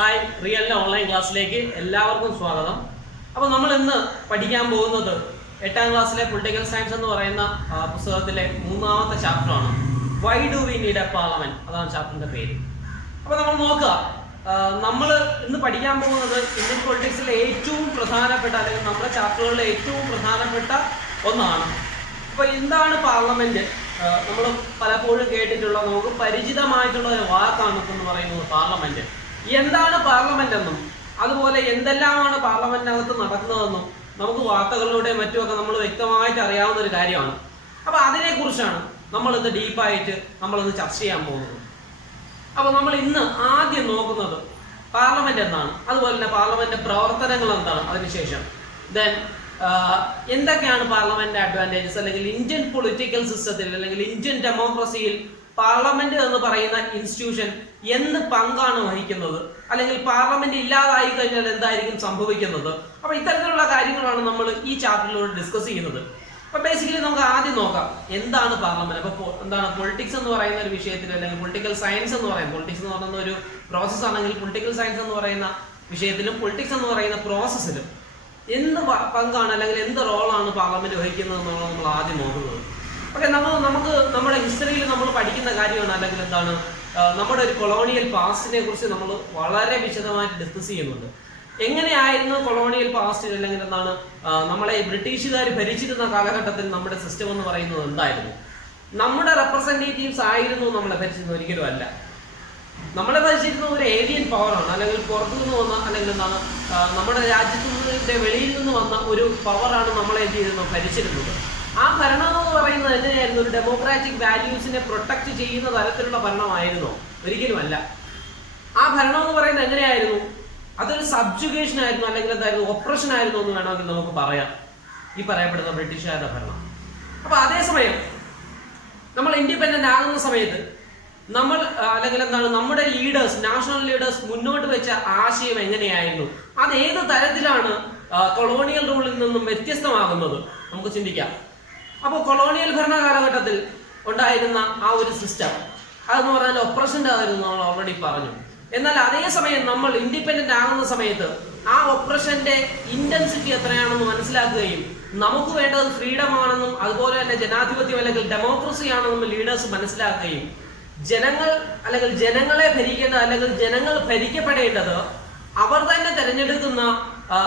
Hi റിയലിന്റെ online ക്ലാസ്സിലേക്ക് എല്ലാവർക്കും സ്വാഗതം. അപ്പോൾ നമ്മൾ ഇന്ന് പഠിക്കാൻ പോകുന്നത് 8ാം ക്ലാസ്സിലെ പൊളിറ്റിക്കൽ സയൻസ് എന്ന് പറയുന്ന പുസ്തകത്തിലെ 3ാമത്തെ ചാപ്റ്ററാണ്. Why do we need a parliament? അതാണ് ചാപ്റ്ററിന്റെ പേര്. അപ്പോൾ നമ്മൾ നോക്കുക, നമ്മൾ ഇന്ന് പഠിക്കാൻ പോകുന്നത് ഇന്ത്യൻ പൊളിറ്റിക്സിലെ ഏറ്റവും പ്രധാനപ്പെട്ട അല്ലെങ്കിൽ നമ്മുടെ ചാപ്റ്ററുകളിലെ ഏറ്റവും പ്രധാനപ്പെട്ട ഒന്നാണ്. അപ്പോൾ എന്താണ് പാർലമെന്റ്? നമ്മൾ പലപ്പോഴും കേട്ടിട്ടുള്ള നമുക്ക് പരിചിതമായിട്ടുള്ള ഒരു വാക്കാണ് എന്ന് പറയുന്നത് പാർലമെന്റ്. എന്താണ് പാർലമെന്റ് എന്നും അതുപോലെ എന്തെല്ലാമാണ് പാർലമെന്റിനകത്ത് നടക്കുന്നതെന്നും നമുക്ക് വാർത്തകളിലൂടെ മറ്റുമൊക്കെ നമ്മൾ വ്യക്തമായിട്ട് അറിയാവുന്ന ഒരു കാര്യമാണ്. അപ്പൊ അതിനെക്കുറിച്ചാണ് നമ്മളിന്ന് ഡീപ്പായിട്ട് നമ്മളിന്ന് ചർച്ച ചെയ്യാൻ പോകുന്നത്. അപ്പൊ നമ്മൾ ഇന്ന് ആദ്യം നോക്കുന്നത് പാർലമെന്റ് എന്താണ്, അതുപോലെ തന്നെ പാർലമെന്റ് പ്രവർത്തനങ്ങൾ എന്താണ്, അതിനുശേഷം ദെൻ എന്തൊക്കെയാണ് പാർലമെന്റ് അഡ്വാൻറ്റേജസ്, അല്ലെങ്കിൽ ഇന്ത്യൻ പൊളിറ്റിക്കൽ സിസ്റ്റത്തിൽ അല്ലെങ്കിൽ ഇന്ത്യൻ ഡെമോക്രസിയിൽ പാർലമെന്റ് എന്ന് പറയുന്ന ഇൻസ്റ്റിറ്റ്യൂഷൻ എന്ത് പങ്കാണ് വഹിക്കുന്നത്, അല്ലെങ്കിൽ പാർലമെന്റ് ഇല്ലാതായി കഴിഞ്ഞാൽ എന്തായിരിക്കും സംഭവിക്കുന്നത്. അപ്പൊ ഇത്തരത്തിലുള്ള കാര്യങ്ങളാണ് നമ്മൾ ഈ ചാപ്റ്ററിലൂടെ ഡിസ്കസ് ചെയ്യുന്നത്. അപ്പൊ ബേസിക്കലി നമുക്ക് ആദ്യം നോക്കാം എന്താണ് പാർലമെന്റ്. അപ്പൊ എന്താണ് പൊളിറ്റിക്സ് എന്ന് പറയുന്ന ഒരു വിഷയത്തിൽ, അല്ലെങ്കിൽ പൊളിറ്റിക്കൽ സയൻസ് എന്ന് പറയുന്നത്, പൊളിറ്റിക്സ് എന്ന് പറയുന്ന ഒരു പ്രോസസ് ആണെങ്കിൽ പൊളിറ്റിക്കൽ സയൻസ് എന്ന് പറയുന്ന വിഷയത്തിലും പൊളിറ്റിക്സ് എന്ന് പറയുന്ന പ്രോസസ്സിലും എന്ത് പങ്കാണ് അല്ലെങ്കിൽ എന്ത് റോളാണ് പാർലമെന്റ് വഹിക്കുന്നത് എന്നുള്ളത് നമ്മൾ ആദ്യം നോക്കുന്നത്. ഓക്കെ, നമുക്ക് നമ്മുടെ ഹിസ്റ്ററിയിൽ നമ്മൾ പഠിക്കുന്ന കാര്യമാണ്, അല്ലെങ്കിൽ എന്താണ് നമ്മുടെ ഒരു കൊളോണിയൽ പാസ്റ്റിനെ കുറിച്ച് നമ്മൾ വളരെ വിശദമായിട്ട് ഡിസ്കസ് ചെയ്യുന്നുണ്ട്. എങ്ങനെയായിരുന്നു കൊളോണിയൽ പാസ്റ്റ്, അല്ലെങ്കിൽ എന്താണ് നമ്മളെ ബ്രിട്ടീഷുകാർ ഭരിച്ചിരുന്ന കാലഘട്ടത്തിൽ നമ്മുടെ സിസ്റ്റം എന്ന് പറയുന്നത് എന്തായിരുന്നു? നമ്മുടെ റെപ്രസെന്റേറ്റീവ്സ് ആയിരുന്നു നമ്മളെ ഭരിച്ചിരുന്നത്? ഒരിക്കലും അല്ല. നമ്മളെ ഭരിച്ചിരുന്ന ഒരു ഏലിയൻ പവറാണ്, അല്ലെങ്കിൽ പുറത്തു നിന്ന് വന്ന, അല്ലെങ്കിൽ എന്താണ് നമ്മുടെ രാജ്യത്തിന്റെ വെളിയിൽ നിന്ന് വന്ന ഒരു പവറാണ് നമ്മളെ എന്ത് ചെയ്തിരുന്നത്, ഭരിച്ചിരുന്നത്. ആ ഭരണം എന്ന് പറയുന്നത് എങ്ങനെയായിരുന്നു? ഒരു ഡെമോക്രാറ്റിക് വാല്യൂസിനെ പ്രൊട്ടക്ട് ചെയ്യുന്ന തരത്തിലുള്ള ഭരണമായിരുന്നോ? ഒരിക്കലുമല്ല. ആ ഭരണം എന്ന് പറയുന്നത് എങ്ങനെയായിരുന്നു? അതൊരു സബ്ജുഗേഷൻ ആയിരുന്നു, അല്ലെങ്കിൽ എന്തായിരുന്നു, ഒപ്രഷൻ ആയിരുന്നു എന്ന് വേണമെങ്കിൽ നമുക്ക് പറയാം ഈ പറയപ്പെടുന്ന ബ്രിട്ടീഷുകാരുടെ ഭരണം. അപ്പൊ അതേസമയം നമ്മൾ ഇൻഡിപെൻഡന്റ് ആകുന്ന സമയത്ത് നമ്മൾ അല്ലെങ്കിൽ എന്താണ് നമ്മുടെ ലീഡേഴ്സ്, നാഷണൽ ലീഡേഴ്സ് മുന്നോട്ട് വെച്ച ആശയം എങ്ങനെയായിരുന്നു? അത് ഏത് തരത്തിലാണ് കൊളോണിയൽ റൂളിൽ നിന്നും വ്യത്യസ്തമാകുന്നത്? നമുക്ക് ചിന്തിക്കാം. അപ്പോൾ കൊളോണിയൽ ഭരണ കാലഘട്ടത്തിൽ ഉണ്ടായിരുന്ന ആ ഒരു സിസ്റ്റം അതെന്ന് പറഞ്ഞാൽ ഒപ്രഷൻ്റെ ആയിരുന്നു, നമ്മൾ ഓൾറെഡി പറഞ്ഞു. എന്നാൽ അതേസമയം നമ്മൾ ഇൻഡിപെൻഡന്റ് ആകുന്ന സമയത്ത് ആ ഒപ്രഷന്റെ ഇന്റൻസിറ്റി എത്രയാണെന്ന് മനസ്സിലാക്കുകയും നമുക്ക് വേണ്ടത് ഫ്രീഡം ആണെന്നും അതുപോലെ തന്നെ ജനാധിപത്യം അല്ലെങ്കിൽ ഡെമോക്രസി ആണെന്നും ലീഡേഴ്സ് മനസ്സിലാക്കുകയും ജനങ്ങൾ അല്ലെങ്കിൽ ജനങ്ങളെ ഭരിക്കേണ്ട അല്ലെങ്കിൽ ജനങ്ങൾ ഭരിക്കപ്പെടേണ്ടത് അവർ തന്നെ തിരഞ്ഞെടുക്കുന്ന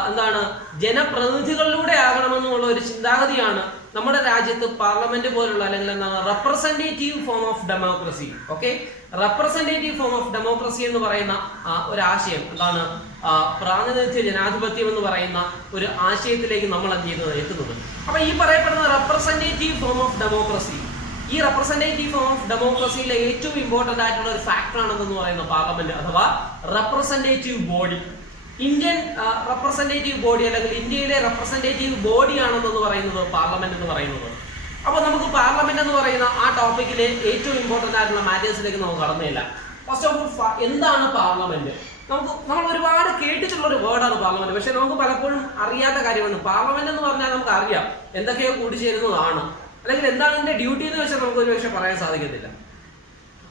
എന്താണ് ജനപ്രതിനിധികളിലൂടെ ആകണമെന്നുള്ള ഒരു ചിന്താഗതിയാണ് നമ്മുടെ രാജ്യത്ത് പാർലമെന്റ് പോലുള്ള, അല്ലെങ്കിൽ എന്താണ് representative form of democracy. Okay, representative form of democracy എന്ന് പറയുന്ന ഒരു ആശയം, എന്താണ് പ്രാതിനിധ്യ ജനാധിപത്യം എന്ന് പറയുന്ന ഒരു ആശയത്തിലേക്ക് നമ്മൾ എന്ത് ചെയ്യുന്നത്, എത്തുന്നത്. അപ്പൊ ഈ പറയപ്പെടുന്ന റെപ്രസെന്റേറ്റീവ് ഫോം ഓഫ് ഡെമോക്രസി, ഈ റെപ്രസെന്റേറ്റീവ് ഫോം ഓഫ് ഡെമോക്രസിയിലെ ഏറ്റവും ഇമ്പോർട്ടന്റ് ആയിട്ടുള്ള ഒരു ഫാക്ടർ ആണെന്ന് പറയുന്ന പാർലമെന്റ് അഥവാ representative body. Indian representative body അല്ലെങ്കിൽ ഇന്ത്യയിലെ റെപ്രസെന്റേറ്റീവ് ബോഡി ആണെന്ന് പറയുന്നത് പാർലമെന്റ് എന്ന് പറയുന്നത്. അപ്പൊ നമുക്ക് പാർലമെന്റ് എന്ന് പറയുന്ന ആ ടോപ്പിക്കിലെ ഏറ്റവും ഇമ്പോർട്ടന്റ് ആയിട്ടുള്ള മാറ്റേഴ്സിലേക്ക് നമുക്ക് കടന്നില്ല. ഫസ്റ്റ് ഓഫ് ഓൾ എന്താണ് പാർലമെന്റ്? നമ്മൾ ഒരുപാട് കേട്ടിട്ടുള്ള ഒരു വേർഡാണ് പാർലമെന്റ്, പക്ഷെ നമുക്ക് പലപ്പോഴും അറിയാത്ത കാര്യമാണ്. പാർലമെന്റ് എന്ന് പറഞ്ഞാൽ നമുക്ക് അറിയാം എന്തൊക്കെയോ കൂടിച്ചേരുന്നതാണ്, അല്ലെങ്കിൽ എന്താണ് ഇതിന്റെ ഡ്യൂട്ടി എന്ന് വെച്ചാൽ നമുക്ക് ഒരു പക്ഷെ പറയാൻ സാധിക്കത്തില്ല.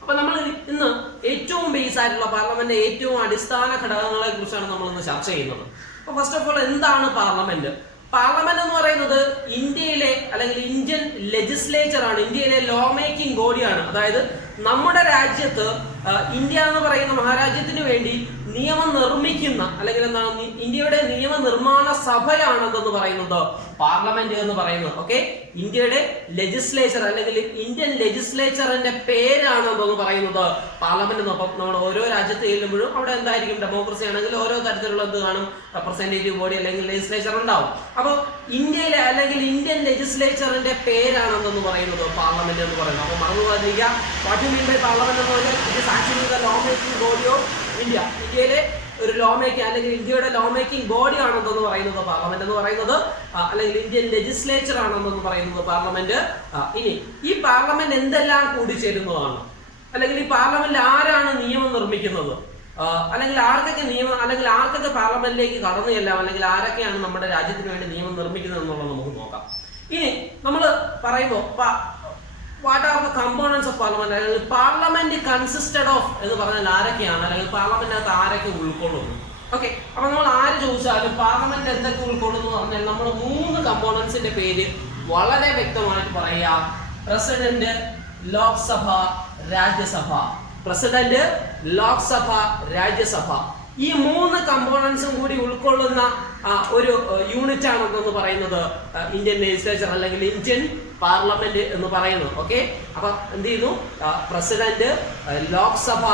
അപ്പൊ നമ്മൾ ഇന്ന് ഏറ്റവും ബേസ് ആയിട്ടുള്ള പാർലമെന്റ് ഏറ്റവും അടിസ്ഥാന ഘടകങ്ങളെ കുറിച്ചാണ് നമ്മൾ ഇന്ന് ചർച്ച ചെയ്യുന്നത്. അപ്പൊ ഫസ്റ്റ് ഓഫ് ഓൾ എന്താണ് പാർലമെന്റ്? പാർലമെന്റ് എന്ന് പറയുന്നത് ഇന്ത്യയിലെ അല്ലെങ്കിൽ ഇന്ത്യൻ ലെജിസ്ലേച്ചർ ആണ്, ഇന്ത്യയിലെ ലോ മേക്കിംഗ് ബോഡിയാണ്. അതായത് നമ്മുടെ രാജ്യത്ത് ഇന്ത്യ എന്ന് പറയുന്ന മഹാരാജ്യത്തിന് വേണ്ടി നിയമം നിർമ്മിക്കുന്ന, അല്ലെങ്കിൽ എന്താണ് ഇന്ത്യയുടെ നിയമനിർമ്മാണ സഭയാണെന്ന് പറയുന്നത് പാർലമെന്റ് എന്ന് പറയുന്നത്. ഓക്കെ, ഇന്ത്യയുടെ ലെജിസ്ലേച്ചർ അല്ലെങ്കിൽ ഇന്ത്യൻ ലെജിസ്ലേച്ചറിന്റെ പേരാണെന്ന് പറയുന്നത് പാർലമെന്റ്. അപ്പം നമ്മൾ ഓരോ രാജ്യത്ത് ചെല്ലുമ്പോഴും അവിടെ എന്തായിരിക്കും, ഡെമോക്രസി ആണെങ്കിൽ ഓരോ തരത്തിലുള്ള എന്ത് കാണും, റെപ്രസെന്റേറ്റീവ് ബോഡി അല്ലെങ്കിൽ ലെജിസ്ലേച്ചർ ഉണ്ടാവും. അപ്പോൾ ഇന്ത്യയിലെ അല്ലെങ്കിൽ ഇന്ത്യൻ ലെജിസ്ലേച്ചറിന്റെ പേരാണെന്ന് പറയുന്നത് പാർലമെന്റ് എന്ന് പറയുന്നത്. അപ്പോൾ മറന്നു പോകാതിരിക്കുക, what you mean by parliament എന്ന് പറഞ്ഞാൽ it is actually the law making body of India. ഇന്ത്യയിലെ ഒരു ലോ മേക്കിംഗ് അല്ലെങ്കിൽ ഇന്ത്യയുടെ ലോ മേക്കിംഗ് ബോഡി ആണെന്ന് പറയുന്നത് പാർലമെന്റ് എന്ന് പറയുന്നത്, അല്ലെങ്കിൽ ഇന്ത്യൻ ലെജിസ്ലേച്ചർ ആണെന്ന് പറയുന്നത് പാർലമെന്റ്. ഇനി ഈ പാർലമെന്റ് എന്തെല്ലാം കൂടിച്ചേരുന്നതാണ്, അല്ലെങ്കിൽ ഈ പാർലമെന്റിൽ ആരാണ് നിയമം നിർമ്മിക്കുന്നത്, അല്ലെങ്കിൽ ആർക്കൊക്കെ നിയമം, അല്ലെങ്കിൽ ആർക്കൊക്കെ പാർലമെന്റിലേക്ക് കടന്നു ചെല്ലാം, അല്ലെങ്കിൽ ആരൊക്കെയാണ് നമ്മുടെ രാജ്യത്തിന് വേണ്ടി നിയമം നിർമ്മിക്കുന്നത് എന്നുള്ളത് നമുക്ക് നോക്കാം. ഇനി നമ്മൾ പറയുമ്പോൾ what are the components of parliament, അല്ലെങ്കിൽ പാർലമെന്റ് കൺസിസ്റ്റഡ് ഓഫ് എന്ന് പറഞ്ഞാൽ ആരൊക്കെയാണ്, അല്ലെങ്കിൽ പാർലമെന്റിനകത്ത് ആരൊക്കെ ഉൾക്കൊള്ളുന്നു. ഓക്കെ, അപ്പൊ നമ്മൾ ആര് ചോദിച്ചാലും പാർലമെന്റ് എന്തൊക്കെ ഉൾക്കൊള്ളുന്നു പറഞ്ഞാൽ നമ്മൾ 3 കമ്പോണൻസിന്റെ പേര് വളരെ വ്യക്തമായിട്ട് പറയാ. പ്രസിഡന്റ്, ലോക്സഭ, രാജ്യസഭ. പ്രസിഡന്റ്, ലോക്സഭ, രാജ്യസഭ. ഈ 3 കമ്പോണൻസും കൂടി ഉൾക്കൊള്ളുന്ന ഒരു യൂണിറ്റ് ആണെന്ന് പറയുന്നത് ഇന്ത്യൻ ലെജിസ്ലേച്ചർ അല്ലെങ്കിൽ ഇന്ത്യൻ പാർലമെന്റ് എന്ന് പറയുന്നത്. ഓക്കെ, അപ്പൊ എന്ത് ചെയ്യുന്നു, പ്രസിഡന്റ്, ലോക്സഭ,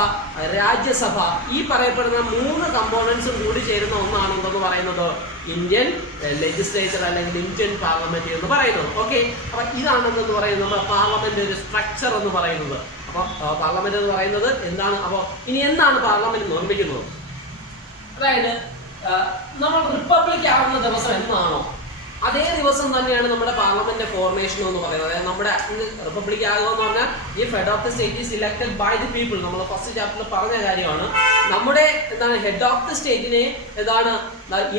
രാജ്യസഭ, ഈ പറയപ്പെടുന്ന 3 കമ്പോണൻസും കൂടി ചേരുന്ന ഒന്നാണെന്ന് പറയുന്നത് ഇന്ത്യൻ ലെജിസ്ലേച്ചർ അല്ലെങ്കിൽ ഇന്ത്യൻ പാർലമെന്റ് എന്ന് പറയുന്നത്. ഓക്കെ, അപ്പൊ ഇതാണെന്ന് പറയുന്നത് പാർലമെന്റ് ഒരു സ്ട്രക്ചർ എന്ന് പറയുന്നത്. അപ്പൊ പാർലമെന്റ് എന്ന് പറയുന്നത് എന്താണ്, അപ്പൊ ഇനി എന്താണ് പാർലമെന്റ് നിർമ്മിക്കുന്നത്? അതായത് നമ്മൾ റിപ്പബ്ലിക് ആവുന്ന ദിവസം എന്നാണോ അതേ ദിവസം തന്നെയാണ് നമ്മുടെ പാർലമെന്റ് ഫോർമേഷൻ എന്ന് പറയുന്നത്. അതായത് നമ്മുടെ റിപ്പബ്ലിക് ആകുക എന്ന് പറഞ്ഞാൽ ഈ head of the state is elected by the people. നമ്മൾ ഫസ്റ്റ് ചാപ്റ്ററിൽ പറഞ്ഞ കാര്യമാണ്. നമ്മുടെ ഹെഡ് ഓഫ് ദി സ്റ്റേറ്റിനെ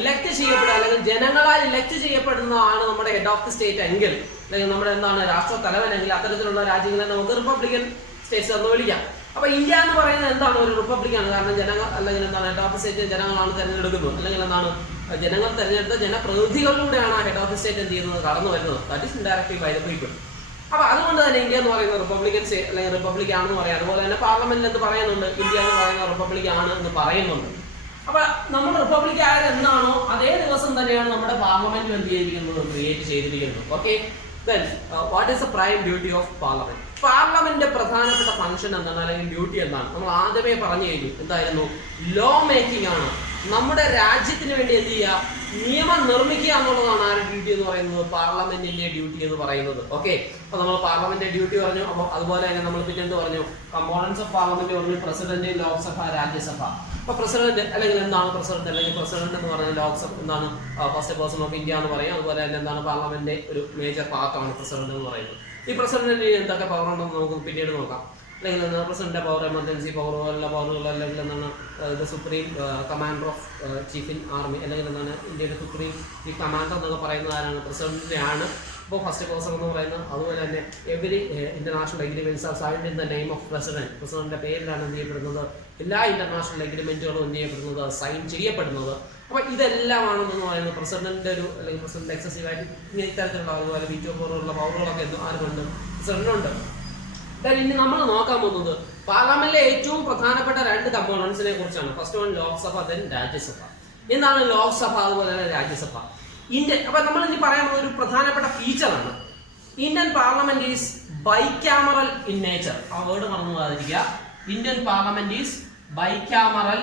ഇലക്ട് ചെയ്യപ്പെടുക അല്ലെങ്കിൽ ജനങ്ങളാൽ ഇലക്ട് ചെയ്യപ്പെടുന്നതാണ് നമ്മുടെ ഹെഡ് ഓഫ് ദി സ്റ്റേറ്റ് എങ്കിൽ, അല്ലെങ്കിൽ നമ്മുടെ രാഷ്ട്ര തലവനെങ്കിൽ അത്തരത്തിലുള്ള രാജ്യങ്ങളെ നമുക്ക് റിപ്പബ്ലിക്കൻ സ്റ്റേറ്റ്സ് എന്ന് വിളിക്കാം. അപ്പൊ ഇന്ത്യ എന്ന് പറയുന്നത് എന്താണ്, ഒരു റിപ്പബ്ലിക്കാണ്. കാരണം ജനങ്ങൾ അല്ലെങ്കിൽ ഹെഡ് ഓഫ് ദി സ്റ്റേറ്റ് ജനങ്ങളാണ് തെരഞ്ഞെടുക്കുന്നത്, അല്ലെങ്കിൽ ജനങ്ങൾ തെരഞ്ഞെടുത്ത ജനപ്രതിനിധികളിലൂടെയാണ് ഹെഡ് ഓഫ് ദി സ്റ്റേറ്റ് എന്ത് ചെയ്യുന്നത്, കടന്നു വരുന്നത്. That is indirectly by the people. അപ്പൊ അതുകൊണ്ട് തന്നെ ഇന്ത്യ എന്ന് പറയുന്നത് റിപ്പബ്ലിക്കൻ സ്റ്റേറ്റ് അല്ലെങ്കിൽ റിപ്പബ്ലിക് ആണെന്ന് പറയാം. അതുപോലെ തന്നെ പാർലമെന്റിൽ എന്ത് പറയുന്നുണ്ട്, ഇന്ത്യ എന്ന് പറയുന്ന റിപ്പബ്ലിക് ആണ് എന്ന് പറയുന്നുണ്ട്. അപ്പൊ നമ്മൾ റിപ്പബ്ലിക് ആയത് എന്നാണോ അതേ ദിവസം തന്നെയാണ് നമ്മുടെ പാർലമെന്റ് എന്ത് ചെയ്തിരിക്കുന്നത്, ക്രിയേറ്റ് ചെയ്തിരിക്കുന്നത്. Okay, then what is the prime duty of parliament? Parliament പ്രധാനപ്പെട്ട ഫംഗ്ഷൻ എന്താണ്, അല്ലെങ്കിൽ ഡ്യൂട്ടി എന്താണ്? നമ്മൾ ആദ്യമേ പറഞ്ഞു കഴിഞ്ഞു. എന്തായിരുന്നു? ലോ മേക്കിംഗ് ആണ്. നമ്മുടെ രാജ്യത്തിന് വേണ്ടി എന്ത് ചെയ്യുക, നിയമം നിർമ്മിക്കുക എന്നുള്ളതാണ് ആരുടെ ഡ്യൂട്ടി എന്ന് പറയുന്നത്, പാർലമെന്റിന്റെ ഡ്യൂട്ടി എന്ന് പറയുന്നത്. ഓക്കെ, അപ്പൊ നമ്മൾ പാർലമെന്റിന്റെ ഡ്യൂട്ടി പറഞ്ഞു. അപ്പൊ അതുപോലെ തന്നെ നമ്മൾ പിന്നെ എന്ത് പറഞ്ഞു, കമ്പോണൻസ് ഓഫ് പാർലമെന്റ് പറഞ്ഞു, പ്രസിഡന്റ്, ലോക്സഭ, രാജ്യസഭ. അപ്പൊ പ്രസിഡന്റ് അല്ലെങ്കിൽ എന്താണ് പ്രസിഡന്റ്, അല്ലെങ്കിൽ പ്രസിഡന്റ് എന്ന് പറഞ്ഞാൽ ലോക്സഭ എന്താണ്, ഫസ്റ്റ് പേഴ്സൺ ഓഫ് ഇന്ത്യ എന്ന് പറയും. അതുപോലെ തന്നെ എന്താണ്, പാർലമെന്റിന്റെ ഒരു മേജർ പാർട്ടാണ് പ്രസിഡന്റ് എന്ന് പറയുന്നത്. ഈ പ്രസിഡന്റിന് എന്തൊക്കെ പവർ ഉണ്ടെന്ന് നമുക്ക് പിന്നീട് നോക്കാം. അല്ലെങ്കിൽ എന്താണ് പ്രസിഡന്റ് പവർ, എമർജൻസി പവർ പോലുള്ള പവറുകൾ, അല്ലെങ്കിൽ എന്താണ് supreme commander of chief in army, അല്ലെങ്കിൽ എന്താണ് ഇന്ത്യയുടെ സുപ്രീം ചീഫ് കമാൻഡർ എന്നൊക്കെ പറയുന്നത് ആരാണ്, പ്രസിഡന്റിനെയാണ്. ഇപ്പോൾ ഫസ്റ്റ് പേഴ്സൺ എന്ന് പറയുന്നത്. അതുപോലെ തന്നെ every international agreements are signed in the name of president. പ്രസിഡന്റിന്റെ പേരിലാണ് എന്ത് ചെയ്യപ്പെടുന്നത്, എല്ലാ ഇന്റർനാഷണൽ എഗ്രിമെന്റുകളും എന്ത് ചെയ്യപ്പെടുന്നത്, സൈൻ ചെയ്യപ്പെടുന്നത്. അപ്പൊ ഇതെല്ലാമാണെന്ന് പറയുന്നത് പ്രസിഡന്റിന്റെ ഒരു, അല്ലെങ്കിൽ പ്രസിഡന്റ് എക്സസീവ് ആയിട്ട് ഇങ്ങനെ ഇത്തരത്തിലുള്ള അതുപോലെ വീറ്റോ പോലുള്ള പവറുകളൊക്കെ ആർക്കുണ്ട്, പ്രസിഡന്റിനുണ്ട്. ഇനി നമ്മൾ നോക്കാൻ പോകുന്നത് പാർലമെന്റിലെ ഏറ്റവും പ്രധാനപ്പെട്ട 2 കമ്പോണൻസിനെ കുറിച്ചാണ്. First one Lok Sabha, then Rajya Sabha. എന്താണ് ലോക്സഭ, അതുപോലെ തന്നെ രാജ്യസഭ? ഇന്ത്യൻ, അപ്പൊ നമ്മൾ ഇനി പറയാൻ പോകുന്ന ഒരു പ്രധാനപ്പെട്ട ഫീച്ചറാണ്. Indian parliament is bicameral in nature. ആ വേർഡ് മറന്നു പോകാതിരിക്കുക. Indian parliament is bicameral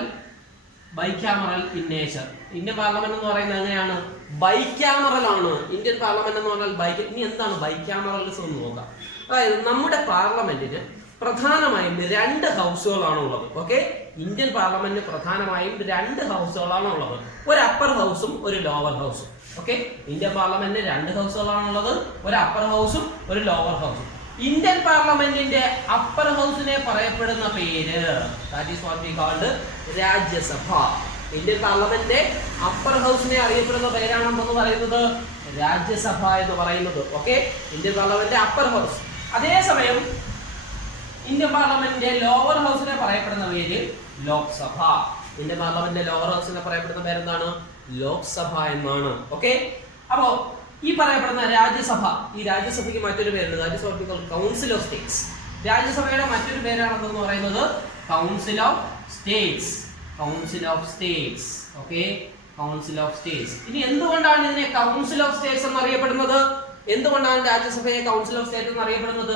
in nature. Indian parliament എന്ന് പറയുന്നത് എങ്ങനെയാണ്, ബൈക്യാമറൽ ആണ്. ഇന്ത്യൻ പാർലമെന്റ് എന്ന് പറഞ്ഞാൽ ഇനി എന്താണ് ബൈക്യാമറലിസം എന്ന് നോക്കാം. അതായത് നമ്മുടെ പാർലമെന്റിന് പ്രധാനമായും 2 ഹൗസുകളാണ് ഉള്ളത്. ഓക്കെ, ഇന്ത്യൻ പാർലമെന്റിന് പ്രധാനമായും 2 ഹൗസുകളാണ് ഉള്ളത്. ഒരു അപ്പർ ഹൗസും ഒരു ലോവർ ഹൗസും. ഓക്കെ, ഇന്ത്യൻ പാർലമെന്റിന് 2 ഹൗസുകളാണുള്ളത്, ഒരു അപ്പർ ഹൗസും ഒരു ലോവർ ഹൗസും. ഇന്ത്യൻ പാർലമെന്റിന്റെ അപ്പർ ഹൗസിനെ പറയപ്പെടുന്ന പേര് that is what we called Rajya Sabha. Indian പാർലമെന്റിന്റെ അപ്പർ ഹൗസിനെ അറിയപ്പെടുന്ന പേരാണെന്ന് പറയുന്നത് രാജ്യസഭ എന്ന് പറയുന്നത്. ഓക്കെ, ഇന്ത്യൻ പാർലമെന്റിന്റെ അപ്പർ ഹൗസ്. അതേസമയം ഇന്ത്യൻ പാർലമെന്റിന്റെ ലോവർ ഹൗസിനെ പറയപ്പെടുന്ന പേര് ലോക്സഭ. ഇന്ത്യൻ പാർലമെന്റിന്റെ ലോവർ ഹൗസിനെ പറയപ്പെടുന്ന പേരെന്താണ്, ലോക്സഭ എന്നാണ്. ഓക്കെ, അപ്പോ ഈ പറയപ്പെടുന്ന രാജ്യസഭ, ഈ രാജ്യസഭയ്ക്ക് മറ്റൊരു പേരുണ്ട്, രാജ്യസഭ കൗൺസിൽ ഓഫ് സ്റ്റേറ്റ്സ്. രാജ്യസഭയുടെ മറ്റൊരു പേരാണെന്ന് പറയുന്നത് council of States. Council of States. Okay, council of States. ഇനി എന്തുകൊണ്ടാണ് ഇതിനെ കൗൺസിൽ ഓഫ് സ്റ്റേറ്റ്സ് എന്നറിയപ്പെടുന്നത്? എന്തുകൊണ്ടാണ് രാജ്യസഭയെ കൗൺസിൽ ഓഫ് സ്റ്റേറ്റ് എന്നറിയപ്പെടുന്നത്?